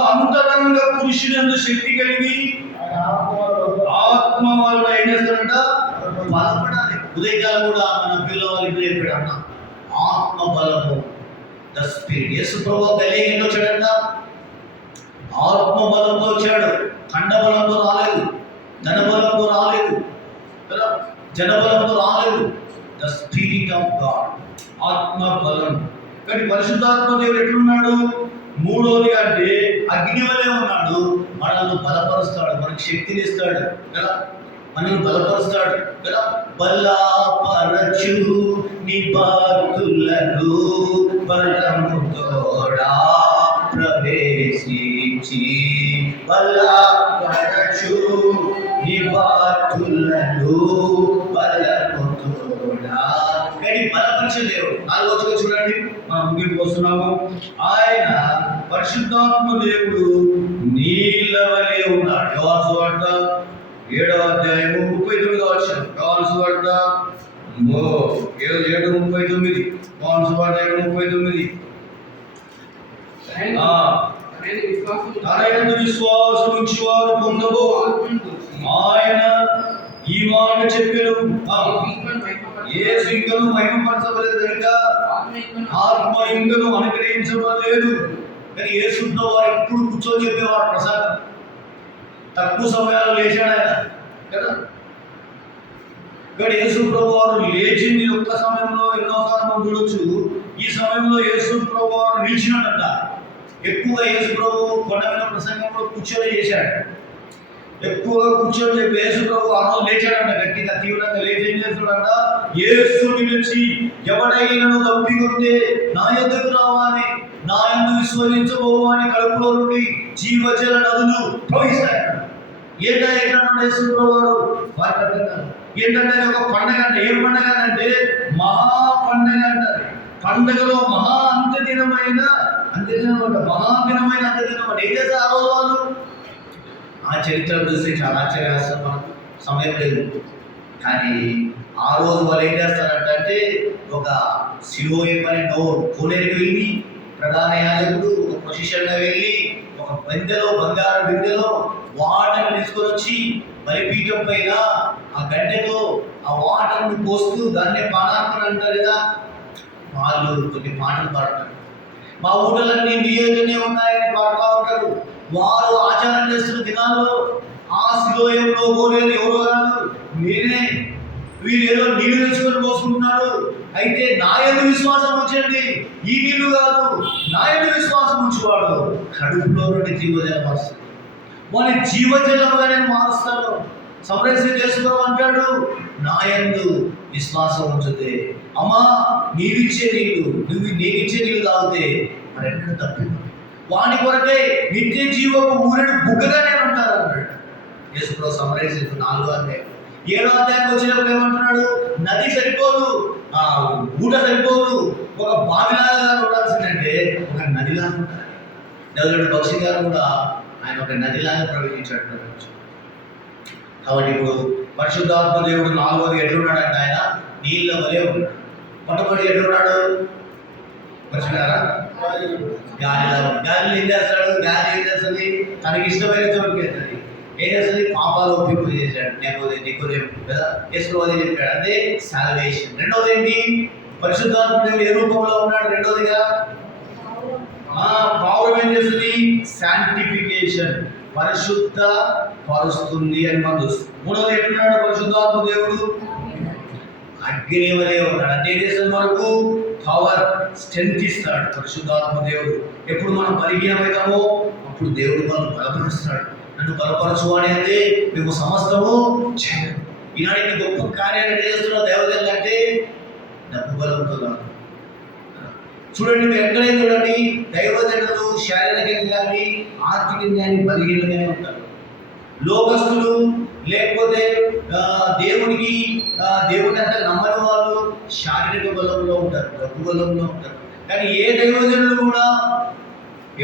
అంతరంగ పురుషులందు శక్తి కలిగి ఆత్మ వలన ఏం చేస్తారంట? బలపడాలి. ఉదయకాలం కూడా మన పిల్లవాళ్ళు ఇప్పుడు చెప్పాడన్న ఆత్మ బలము, ద స్పిరిట్. యేసు ప్రభువు కలిగి వచ్చాడంట, ఆత్మ బలంతో వచ్చాడు. ఖండ బలంతో రాలేదు, ధన బలంతో రాలేదు కదా, జనబలంతో రాలేదు. ద స్పిరిట్ ఆఫ్ గాడ్, ఆత్మ బలం. కానీ పరిశుద్ధాత్మ దేవుడు ఎట్లున్నాడు? మూడోది అంటే అగ్ని వలె ఉన్నాడు. మనల్ని బలపరుస్తాడు, మనకు శక్తిని ఇస్తాడు కదా, మనల్ని బలపరుస్తాడు కదా. బలపరచు నీ భక్తులను బలముతోడా ప్రవేశించి, బలపరచు నీ భక్తులను బలముతోడా. కానీ బలపరిచే దేవుడు. 4వ వచనం చూడండి, మనం ముగింపుకు వస్తున్నాము. ఆయన పరిశుద్ధాత్మ దేవుడు నీళ్ళ వలె ఉన్నాడు. యోహాను సువార్త 7వ అధ్యాయము 39వ వచనం. యోహాను సువార్త 7:39. యోహాను సువార్త 7:39. తన యందు విశ్వాసం ఉంచువారు పొందబో ఆయన ఈ మాట చెప్పెను. యేసు ఇంకను మహిమపరచబడలేదు కనుక ఆత్మ ఇంకను అనుగ్రహించబడలేదు. కానీ యేసుతో వారు ఎప్పుడు కూర్చొని చెప్పేవారు ప్రసాదం. తక్కువ సమయాలు లేచాడు ఆయన కదా. కానీ యేసు ప్రభు వారు లేచింది ఒక్క సమయంలో ఎన్నోసార్లు మనం చూడొచ్చు. ఈ సమయంలో యేసు ప్రభు వారు నిలిచినాడంట. ఎక్కువగా యేసు ప్రభు కొండ మీద ప్రసంగంలో కూర్చొని చేశాడు. ఎక్కువగా కూర్చొని చెప్పి యేసు ప్రభు ఆ రోజు లేచాడంట. గట్టిగా తీవ్రంగా లేచి ఏం చేస్తున్నాడంట, యేసు నిలిచి ఎవడైనను తప్పికొంటే నా యొద్దకు రావాలి, నా యందు విశ్వసించబోవాని కడుపులో నుండి జీవజల నదులు ప్రవహిస్తాయట. ఏంటంటే యేసు ప్రభు వారు వారికి అర్థం కాదు. ఏంటంటే ఒక పండగ అంటే ఏం పండగ అంటే మహా పండగ అంటారు. పండగలో మహా అంత్యదినమైన అంత్యదినం అంట, మహాదినమైన అంత్యదినం అంటే ఏం చేస్తారు ఆ రోజు వాళ్ళు. ఆ చరిత్ర చూస్తే చాలా ఆశ్చర్యవేస్తాం. మనకు సమయం లేదు. కానీ ఆ రోజు వాళ్ళు ఏం చేస్తారంటే ఒక సిలోయమనే కోనేరుకి వెళ్ళి ప్రధాన యాజకుడు ఒక పొజిషన్గా వెళ్ళి ఒక బిందెలో బంగారు బిందెలో వాటర్ని తీసుకొని వచ్చి బలిపీఠం పైన ఆ గంటెతో ఆ వాటర్ని పోస్తూ దాన్నే పానార్పణ అంటారు కదా. వాళ్ళు కొన్ని పాటలు పాడతారు. మా ఊళ్ళన్నీ నీళ్ళనే ఉన్నాయని పాడుతూ ఉంటారు. వారు ఆచారం చేస్తున్న దినాల్లో ఆ శిలోయంలో పోలేదు ఎవరో కాదు, నేనే. వీళ్ళు ఏదో నీళ్ళు తెచ్చుకొని పోసుకుంటున్నారు. అయితే నా యందు విశ్వాసం ఉంచండి, ఈ నీళ్ళు కాదు, నా యందు విశ్వాసం ఉంచేవాడు కడుపులో నుండి జీవజలం వస్తుంది. వాళ్ళని జీవజలంగా నేను మారుస్తాను. సంరక్షణ చేసుకోమంటాడు. నా యందు విశ్వాసం ఉంచితే అమ్మా నీవిచ్చే నీళ్ళు, నేనిచ్చే నీళ్ళు తాగితే మరి ఎక్కడ తప్పింది. వాని కొరకే నిత్య జీవపు ఊరెడు బుగ్గగా నేను ఉంటాను అన్నాడు యేసుప్రభు. సమరసించు 4వ అధ్యాయం 7వ అధ్యాయానికి వచ్చినప్పుడు ఏమంటున్నాడు, నది సరిపోదు, ఊట సరిపోదు, ఒక బావిలాగా ఉండాల్సిందంటే ఒక నదిలాగా ఉండాలి. దేవుడు భక్తి గారు కూడా ఆయన ఒక నదిలాగా ప్రవేశించాడు. కాబట్టి ఇప్పుడు పరిశుద్ధాత్మ దేవుడు 4వది ఎట్లున్నాడంటే ఆయన నీళ్ళ వలె ఉన్నాడు. మొట్టమొదటి ఎట్లున్నాడు మర్చిపోయారా, గాలిలో ఏం చేస్తాడు, గాలి ఏం చేస్తుంది, తనకి ఇష్టమైన చోటుకి వెళ్తుంది. ఏం చేస్తుంది, పాపాలు ఒప్పింపు చేశాడు. నికోదేము కదా, యేసుప్రభు చెప్పాడు, అదే సాల్వేషన్. రెండోది ఏంటి, పరిశుద్ధాత్మ దేవుడు ఏ రూపంలో ఉన్నాడు. రెండోదిగా పౌరం ఏం చేస్తుంది, శాంటిఫికేషన్, పరిశుద్ధ పరుస్తుంది అని మనం చూస్తుంది. మూడోది ఎట్లున్నాడు పరిశుద్ధాత్మ దేవుడు, అగ్ని వలె ఉన్నాడు. అంటే ఏం చేస్తుంది, మనకు పవర్ స్ట్రెంత్ ఇస్తాడు పరిశుద్ధాత్మ దేవుడు. ఎప్పుడు మనం బలహీనమవుతామో అప్పుడు దేవుడు మనం బలపరుస్తాడు. నన్ను బలపరచు అని అంటే మేము సమస్తము చేయము. ఈనాడు ఇన్ని గొప్ప కార్యాలు చేస్తున్న దేవతలు అంటే డబ్బు బలంతో కాదు. చూడండి, మీరు ఎక్కడైనా చూడండి, దైవజనులు శారీరకంగా కానీ ఆర్థికంగా కానీ బలహీనంగానే ఉంటారు. లోకస్తులు లేకపోతే దేవుని అంతా నమ్మని వాళ్ళు శారీరక బలంలో ఉంటారు, డబ్బు బలంలో ఉంటారు. కానీ ఏ దైవజనులు కూడా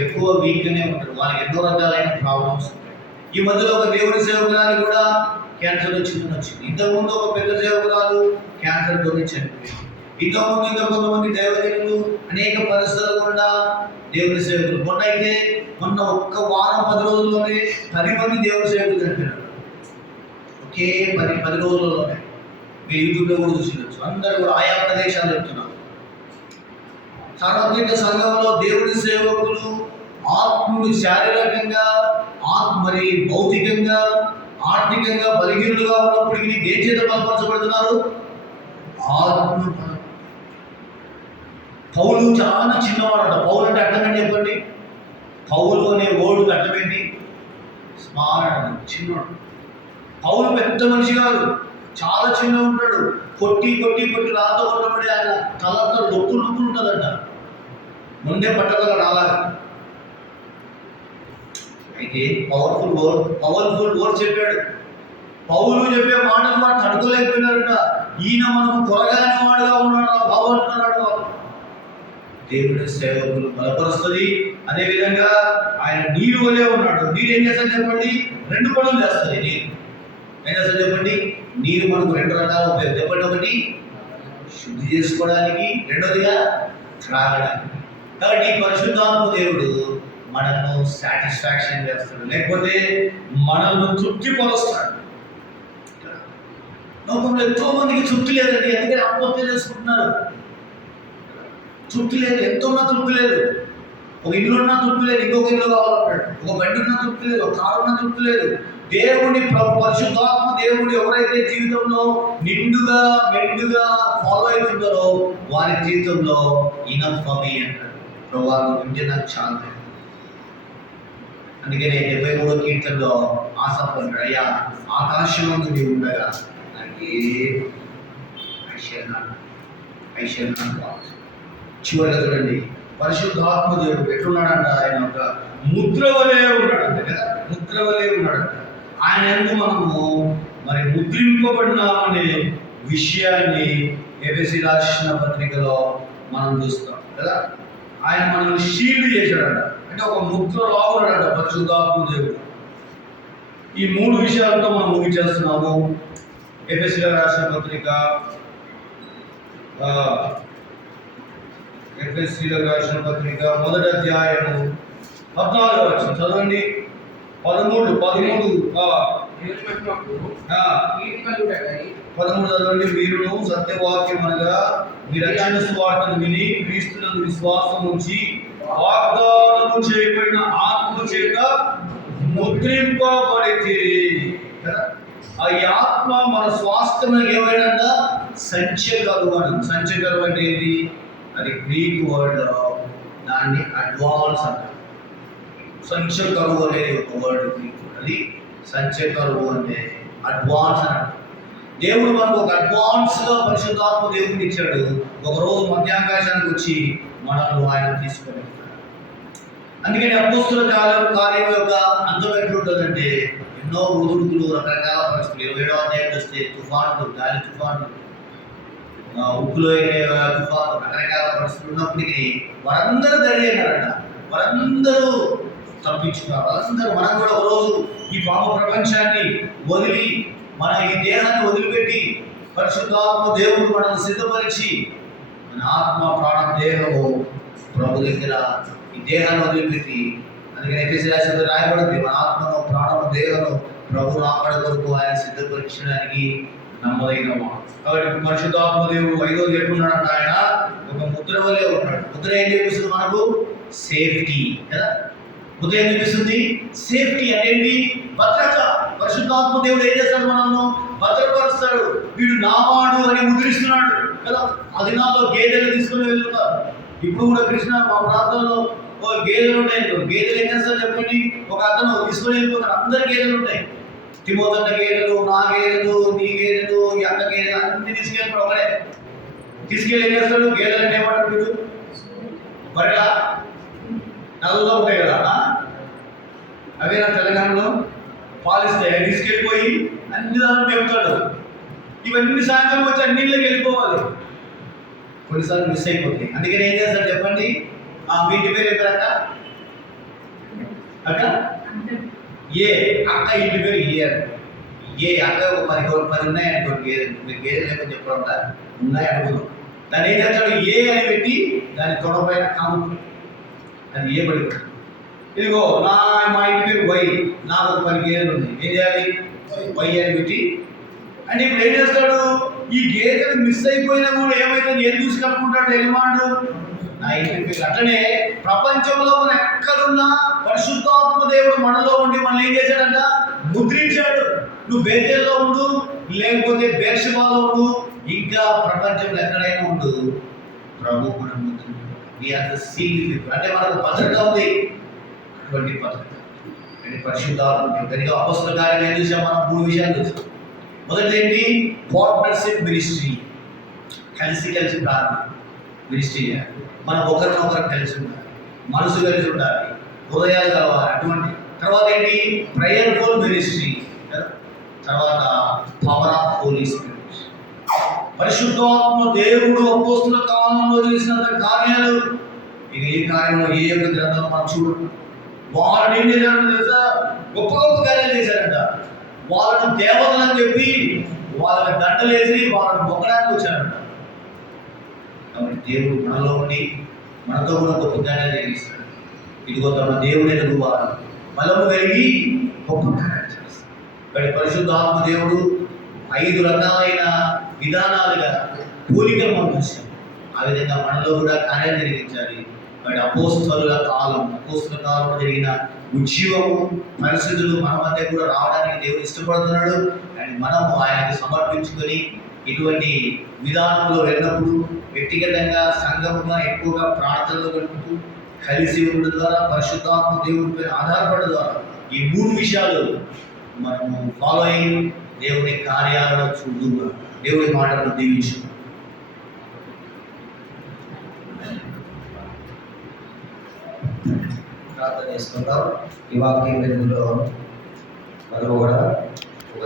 ఎక్కువ వీక్గానే ఉంటారు. వాళ్ళకి ఎన్నో రకాలైన ప్రాబ్లమ్స్ ఉంటాయి. ఈ మధ్యలో ఒక దేవుని సేవకురాలు కూడా క్యాన్సర్ వచ్చింది. ఇంతకుముందు ఒక పెద్ద సేవకురాలు క్యాన్సర్తోనే చనిపోయింది. ఇంతకుముందు ఇంకా కొంతమంది దైవజనులు అనేక పరిస్థితులు కూడా దేవుని సేవకులు. మొన్న ఒక్క వారం 10 రోజుల్లోనే 10 మంది దేవుని సేవకులు చనిపోయినారు. ఒకే 10 రోజుల్లోనే. మీరు యూట్యూబ్లో కూడా చూసినచ్చు. అందరూ కూడా ఆయా ప్రదేశాలు చెప్తున్నారు. సార్వత్రిక సంఘంలో దేవుని సేవకులు ఆత్మలు శారీరకంగా మరి భౌతికంగా ఆర్థికంగా బలహీనులుగా ఉన్నప్పటికీ దేని చేత బలపరచబడుతున్నారు, ఆత్మ. పౌలు చాలా చిన్నవాడట. పౌలు అంటే అర్థమేంటి చెప్పండి. పౌలు అనే ఓడుకు అర్థమేంటి, స్మారణ, చిన్నవాడు. పౌలు పెద్ద మనిషి కాదు, చాలా చిన్న ఉంటాడు. కొట్టి రాతో కొట్టబడి ఆయన తలంతా నొప్పులు ఉంటుందంట. ముందే పట్టగల రాలాగా. అయితే పవర్ఫుల్ వర్డ్ చెప్పాడు. పౌలు చెప్పే మాటలు మనం తట్టుకోలేకపోయినారంట. ఈయన మనకు త్వరగానే వాడుగా ఉన్నాడు బాబు అంటున్నాడు. దేవుడి సేవకులు బలపరుస్తుంది. అదేవిధంగా ఆయన నీరు వలే ఉన్నాడు. నీరు ఏం చేస్తుంది చెప్పండి, 2 పనులు చేస్తుంది. నీరు ఏం చేస్తుంది చెప్పండి, నీరు మనకు 2 రకాల ఉపయోగం చెప్పండి. ఒకటి శుద్ధి చేసుకోవడానికి, రెండోదిగా త్రాగడానికి. కాబట్టి పరిశుద్ధాత్మ దేవుడు మనల్ని సాటిస్ఫాక్షన్ చేస్తాడు, లేకపోతే మనల్ని తృప్తిపరుస్తాడు. లోకంలో ఎంతో మందికి తృప్తి లేదండి, ఎందుకంటే ఆత్మహత్య చేసుకుంటున్నారు. తృప్తి లేదు, ఎంతో ఉన్నా తృప్తి లేదు. ఒక ఇల్లు ఉన్నా తృప్తి లేదు, ఇంకొక ఇల్లు కావాలంటాడు. ఒక బండి ఉన్నా తృప్తి లేదు, ఒక కారు ఉన్నా తృప్తి లేదు. దేవుని పరిశుద్ధాత్మ దేవుడు ఎవరైతే జీవితంలో నిండుగా మెండుగా ఫాలో అవుతుంటారో వారి జీవితంలో ఇనఫ్ ఫర్ మీ అంటారు. ప్రభు ఉంటే నాకు చాలు. అందుకనే 73వ కీర్తనలో ఆశపడ్డాడు, అయ్యా ఆకాశంలో నువ్వు ఉండగా నాకు ఐశ్వర్యం. చివరిగా చూడండి, పరిశుద్ధాత్మ దేవుడు ఎట్లున్నాడంట, ఆయన ఒక ముద్ర వలె ఉన్నాడంట కదా, ముద్ర వలె ఉన్నాడంట. ఆయన ఎందుకు మనము మరి ముద్రింపబడినామనే విషయాన్ని ఎఫెసీ రాసిన పత్రికలో మనం చూస్తాం కదా. ఆయన మనల్ని షీల్డ్ చేశాడంట, అంటే ఒక ముద్రలో ఉన్నాడంట పరిశుద్ధాత్మ దేవుడు. ఈ 3 విషయాలతో మనం ముగించేస్తున్నాము. ఎఫెసీ రాసిన పత్రిక మొదటి అధ్యాయము 14వ వచనం చదవండి. 13 చదవండి. మీరును సత్యవాక్యం అనగా మీ రక్షణ సువార్తను విని క్రీస్తునందు విశ్వాసం ఉంచి వాగ్దానము చేయబడిన ఆత్మ చేత ముద్రింపబడితిరి కదా. ఈ ఆత్మ మన స్వాస్థ్యం ఏమైనా సంచకరువు అంటే ఏంటి? అది గ్రీక్ వర్డ్, దాన్ని అడ్వాన్స్ అంటారు. సంచకరువు అనేది ఒక వర్డ్, గ్రీక్ వర్డ్. అది సంచకరువు అంటే అడ్వాన్స్ అని అంటారు. దేవుడు మనకు ఒక అడ్వాన్స్గా పరిశుద్ధాత్మ దేవుడిని ఇచ్చాడు. ఒకరోజు మధ్యాకాశానికి వచ్చి మనల్ని ఆయన తీసుకొని. అందుకని అపోస్తుల కార్యం యొక్క అంతం ఎట్లుంటుందంటే ఎన్నో ఒదుడుకులు, రకరకాల పరిస్థితులు. 27వ అధ్యాయం వస్తే తుఫాన్లు, గాలి తుఫాన్లు, ఉప్పులో తుఫాను, రకరకాల పరిస్థితులు ఉన్నప్పటికీ వారందరూ ధైర్యంగారంట. వారందరూ తప్పించుకున్నారు. వాళ్ళందరూ మనం కూడా ఒకరోజు ఈ పాప ప్రపంచాన్ని వదిలి మన ఈ దేహాన్ని వదిలిపెట్టి పరిశుద్ధాత్మ దేవుడు మనల్ని సిద్ధపరిచి మన ఆత్మ ప్రాణ దేహము ప్రభు దగ్గర ఈ దేహాన్ని వదిలిపెట్టి, అందుకని ఎఫెసీ రాసిన రాయబడింది, మన ఆత్మను ప్రాణము దేహము ప్రభు రాకడ కొరకు ఆయన సిద్ధపరచడానికి నమ్మదగిన మాట. కాబట్టి పరిశుద్ధాత్మ దేవుడు 5వ ఎట్లున్నాడంట, ఆయన ఒక ముద్ర వలె ఉన్నాడు. ముద్ర ఏం చూపిస్తుంది మనకు? సేఫ్టీ కదా. ముద్ర ఏం చూపిస్తుంది? సేఫ్టీ అనేది భద్రత. పరిశుద్ధాత్మ దేవుడు ఏం చేస్తాడు? మనల్ని భద్రపరుస్తాడు. వీడు నావాడు అని ముద్రిస్తున్నాడు కదా. ఆ దినాల్లో గేదెలు తీసుకుని వెళ్తున్నారు. ఇప్పుడు కూడా కృష్ణ మా ప్రాంతంలో గేదెలు ఉంటాయి. గేదెలు ఏం చేస్తారు చెప్పండి? ఒక అతను తీసుకుని వెళ్ళిపోతాడు. అందరి గేదెలు ఉంటాయి. తిమోతన్న గేదెలు, నా గేదెలు, నీ గేదెలు, ఈ అక్క గేదెలు అన్ని తీసుకెళ్ళిపోయి ఒకడే తీసుకెళ్ళి ఏం చేస్తాడు? గేదెలు అంటే ఏమంటాడు? వీడు బరెలా నల్లగా ఉంటాయి కదా, అవే నా తెలంగాణలో పాలిస్తాయి. అవి తీసుకెళ్ళిపోయి అన్ని దాన్ని చెప్తాడు. ఇవన్నీ సాయంత్రం వచ్చి అన్నిళ్ళకి వెళ్ళిపోవాలి. కొన్నిసార్లు మిస్ అయిపోతాయి. అందుకని ఏం చేస్తాడు చెప్పండి? వీటి పేరు చెప్పారట అక్క ఏ అక్క, ఇంటి పేరు ఏ అక్క. ఒక 10 ఉన్నాయి అనుకోండి గేదెలు. మీరు గేదెలు లేకపోతే చెప్పడం ఉన్నాయి అనుకుందాం. దాన్ని ఏం చేస్తాడు? ఏ అని పెట్టి దాని తొడపైన కాము, అది ఏ పడిపోతుంది. ఇదిగో మా ఇంటి పేరు వై, నాకు ఒక 10 గేదెలు ఉన్నాయి. ఏం చేయాలి? వై అని పెట్టి. అంటే ఇప్పుడు ఏం చేస్తాడు? ఈ గేదెలు మిస్ అయిపోయినా కూడా ఏమైతే ఏం చూసి కనుక్కుంటాడు యజమానుడు? నా ఇంటి పేరు. అట్లనే ప్రపంచంలో మనం ఎక్కడున్నా పరిశుద్ధాత్మ దేవుడు మనలో ఉండి మనల్ని ఏం చేశాడంట? ముద్రించాడు. నువ్వు బేతేల్లో ఉండు, లేకపోతే బేర్షెబాలో ఉండు, ఇంకా ప్రపంచంలో ఎక్కడైనా ఉండు, ప్రభు కూడా ముద్రించాడు. అంటే మనకు భద్రత ఉంది. అటువంటి భద్రత పరిశుద్ధాత్మ కనుక అపోస్తల కార్యం ఏం చూసాం? మనం 3 విషయాలు చూసాం. మొదటిది ఏంటి? Partnership ministry. కలిసి ప్రార్థన మినిస్ట్రీ. మనం ఒకరినొకరు కలిసి ఉండాలి, మనసు కలిసి ఉండాలి, హృదయాలు కలవాలి. అటువంటి తర్వాత ఏంటి? Prayerful ministry. తర్వాత పవర్ ఆఫ్ హోలీ స్పిరిట్. పరిశుద్ధాత్మ దేవుడు అపోస్తల కాలంలో చేసినంత కార్యాలు ఇక ఏ కార్యంలో ఏ యొక్క గ్రంథంలో మనం చూడము. వాళ్ళని ఏం చేశారంటే తెలుసా? గొప్ప గొప్ప కార్యాలు చేశారంట. వాళ్ళను దేవతలని చెప్పి వాళ్ళని దండలేసి వాళ్ళని మొక్కడానికి వచ్చారంట. కాబట్టి దేవుడు మనలో ఉండి మనతో కూడా గొప్ప కార్యాలు చేయిస్తాడు. ఇదిగో తమ దేవుని ఎరుగువారు బలము కలిగి గొప్ప కార్యాలు చేస్తారు. మరి పరిశుద్ధాత్మ దేవుడు 5 రకాలైన విధానాలుగా పోలికలు మనం చూసాం. ఆ విధంగా మనలో కూడా కార్యాలు జరిగించాలి. మరి అపోస్తలుల కాలంలో జరిగిన ఉద్యమము పరిస్థితులు మన మధ్య కూడా రావడానికి దేవుడు ఇష్టపడుతున్నాడు. అండ్ మనము ఆయనకు సమర్పించుకొని ఇటువంటి విధానంలో వెళ్ళినప్పుడు వ్యక్తిగతంగా సంఘముగా ఎక్కువగా ప్రార్థనలు గడుపుతూ కలిసి ఉండడం ద్వారా పరిశుద్ధాత్మ దేవుడిపై ఆధారపడడం ద్వారా ఈ 3 విషయాలు మనము ఫాలో అయ్యి దేవుని కార్యాలను చూద్దాం. దేవుని మాటలను దీవించు. ప్రార్థన చేసుకుందాం. ఈ వాక్యం వెలుగులో మనం కూడా ఒక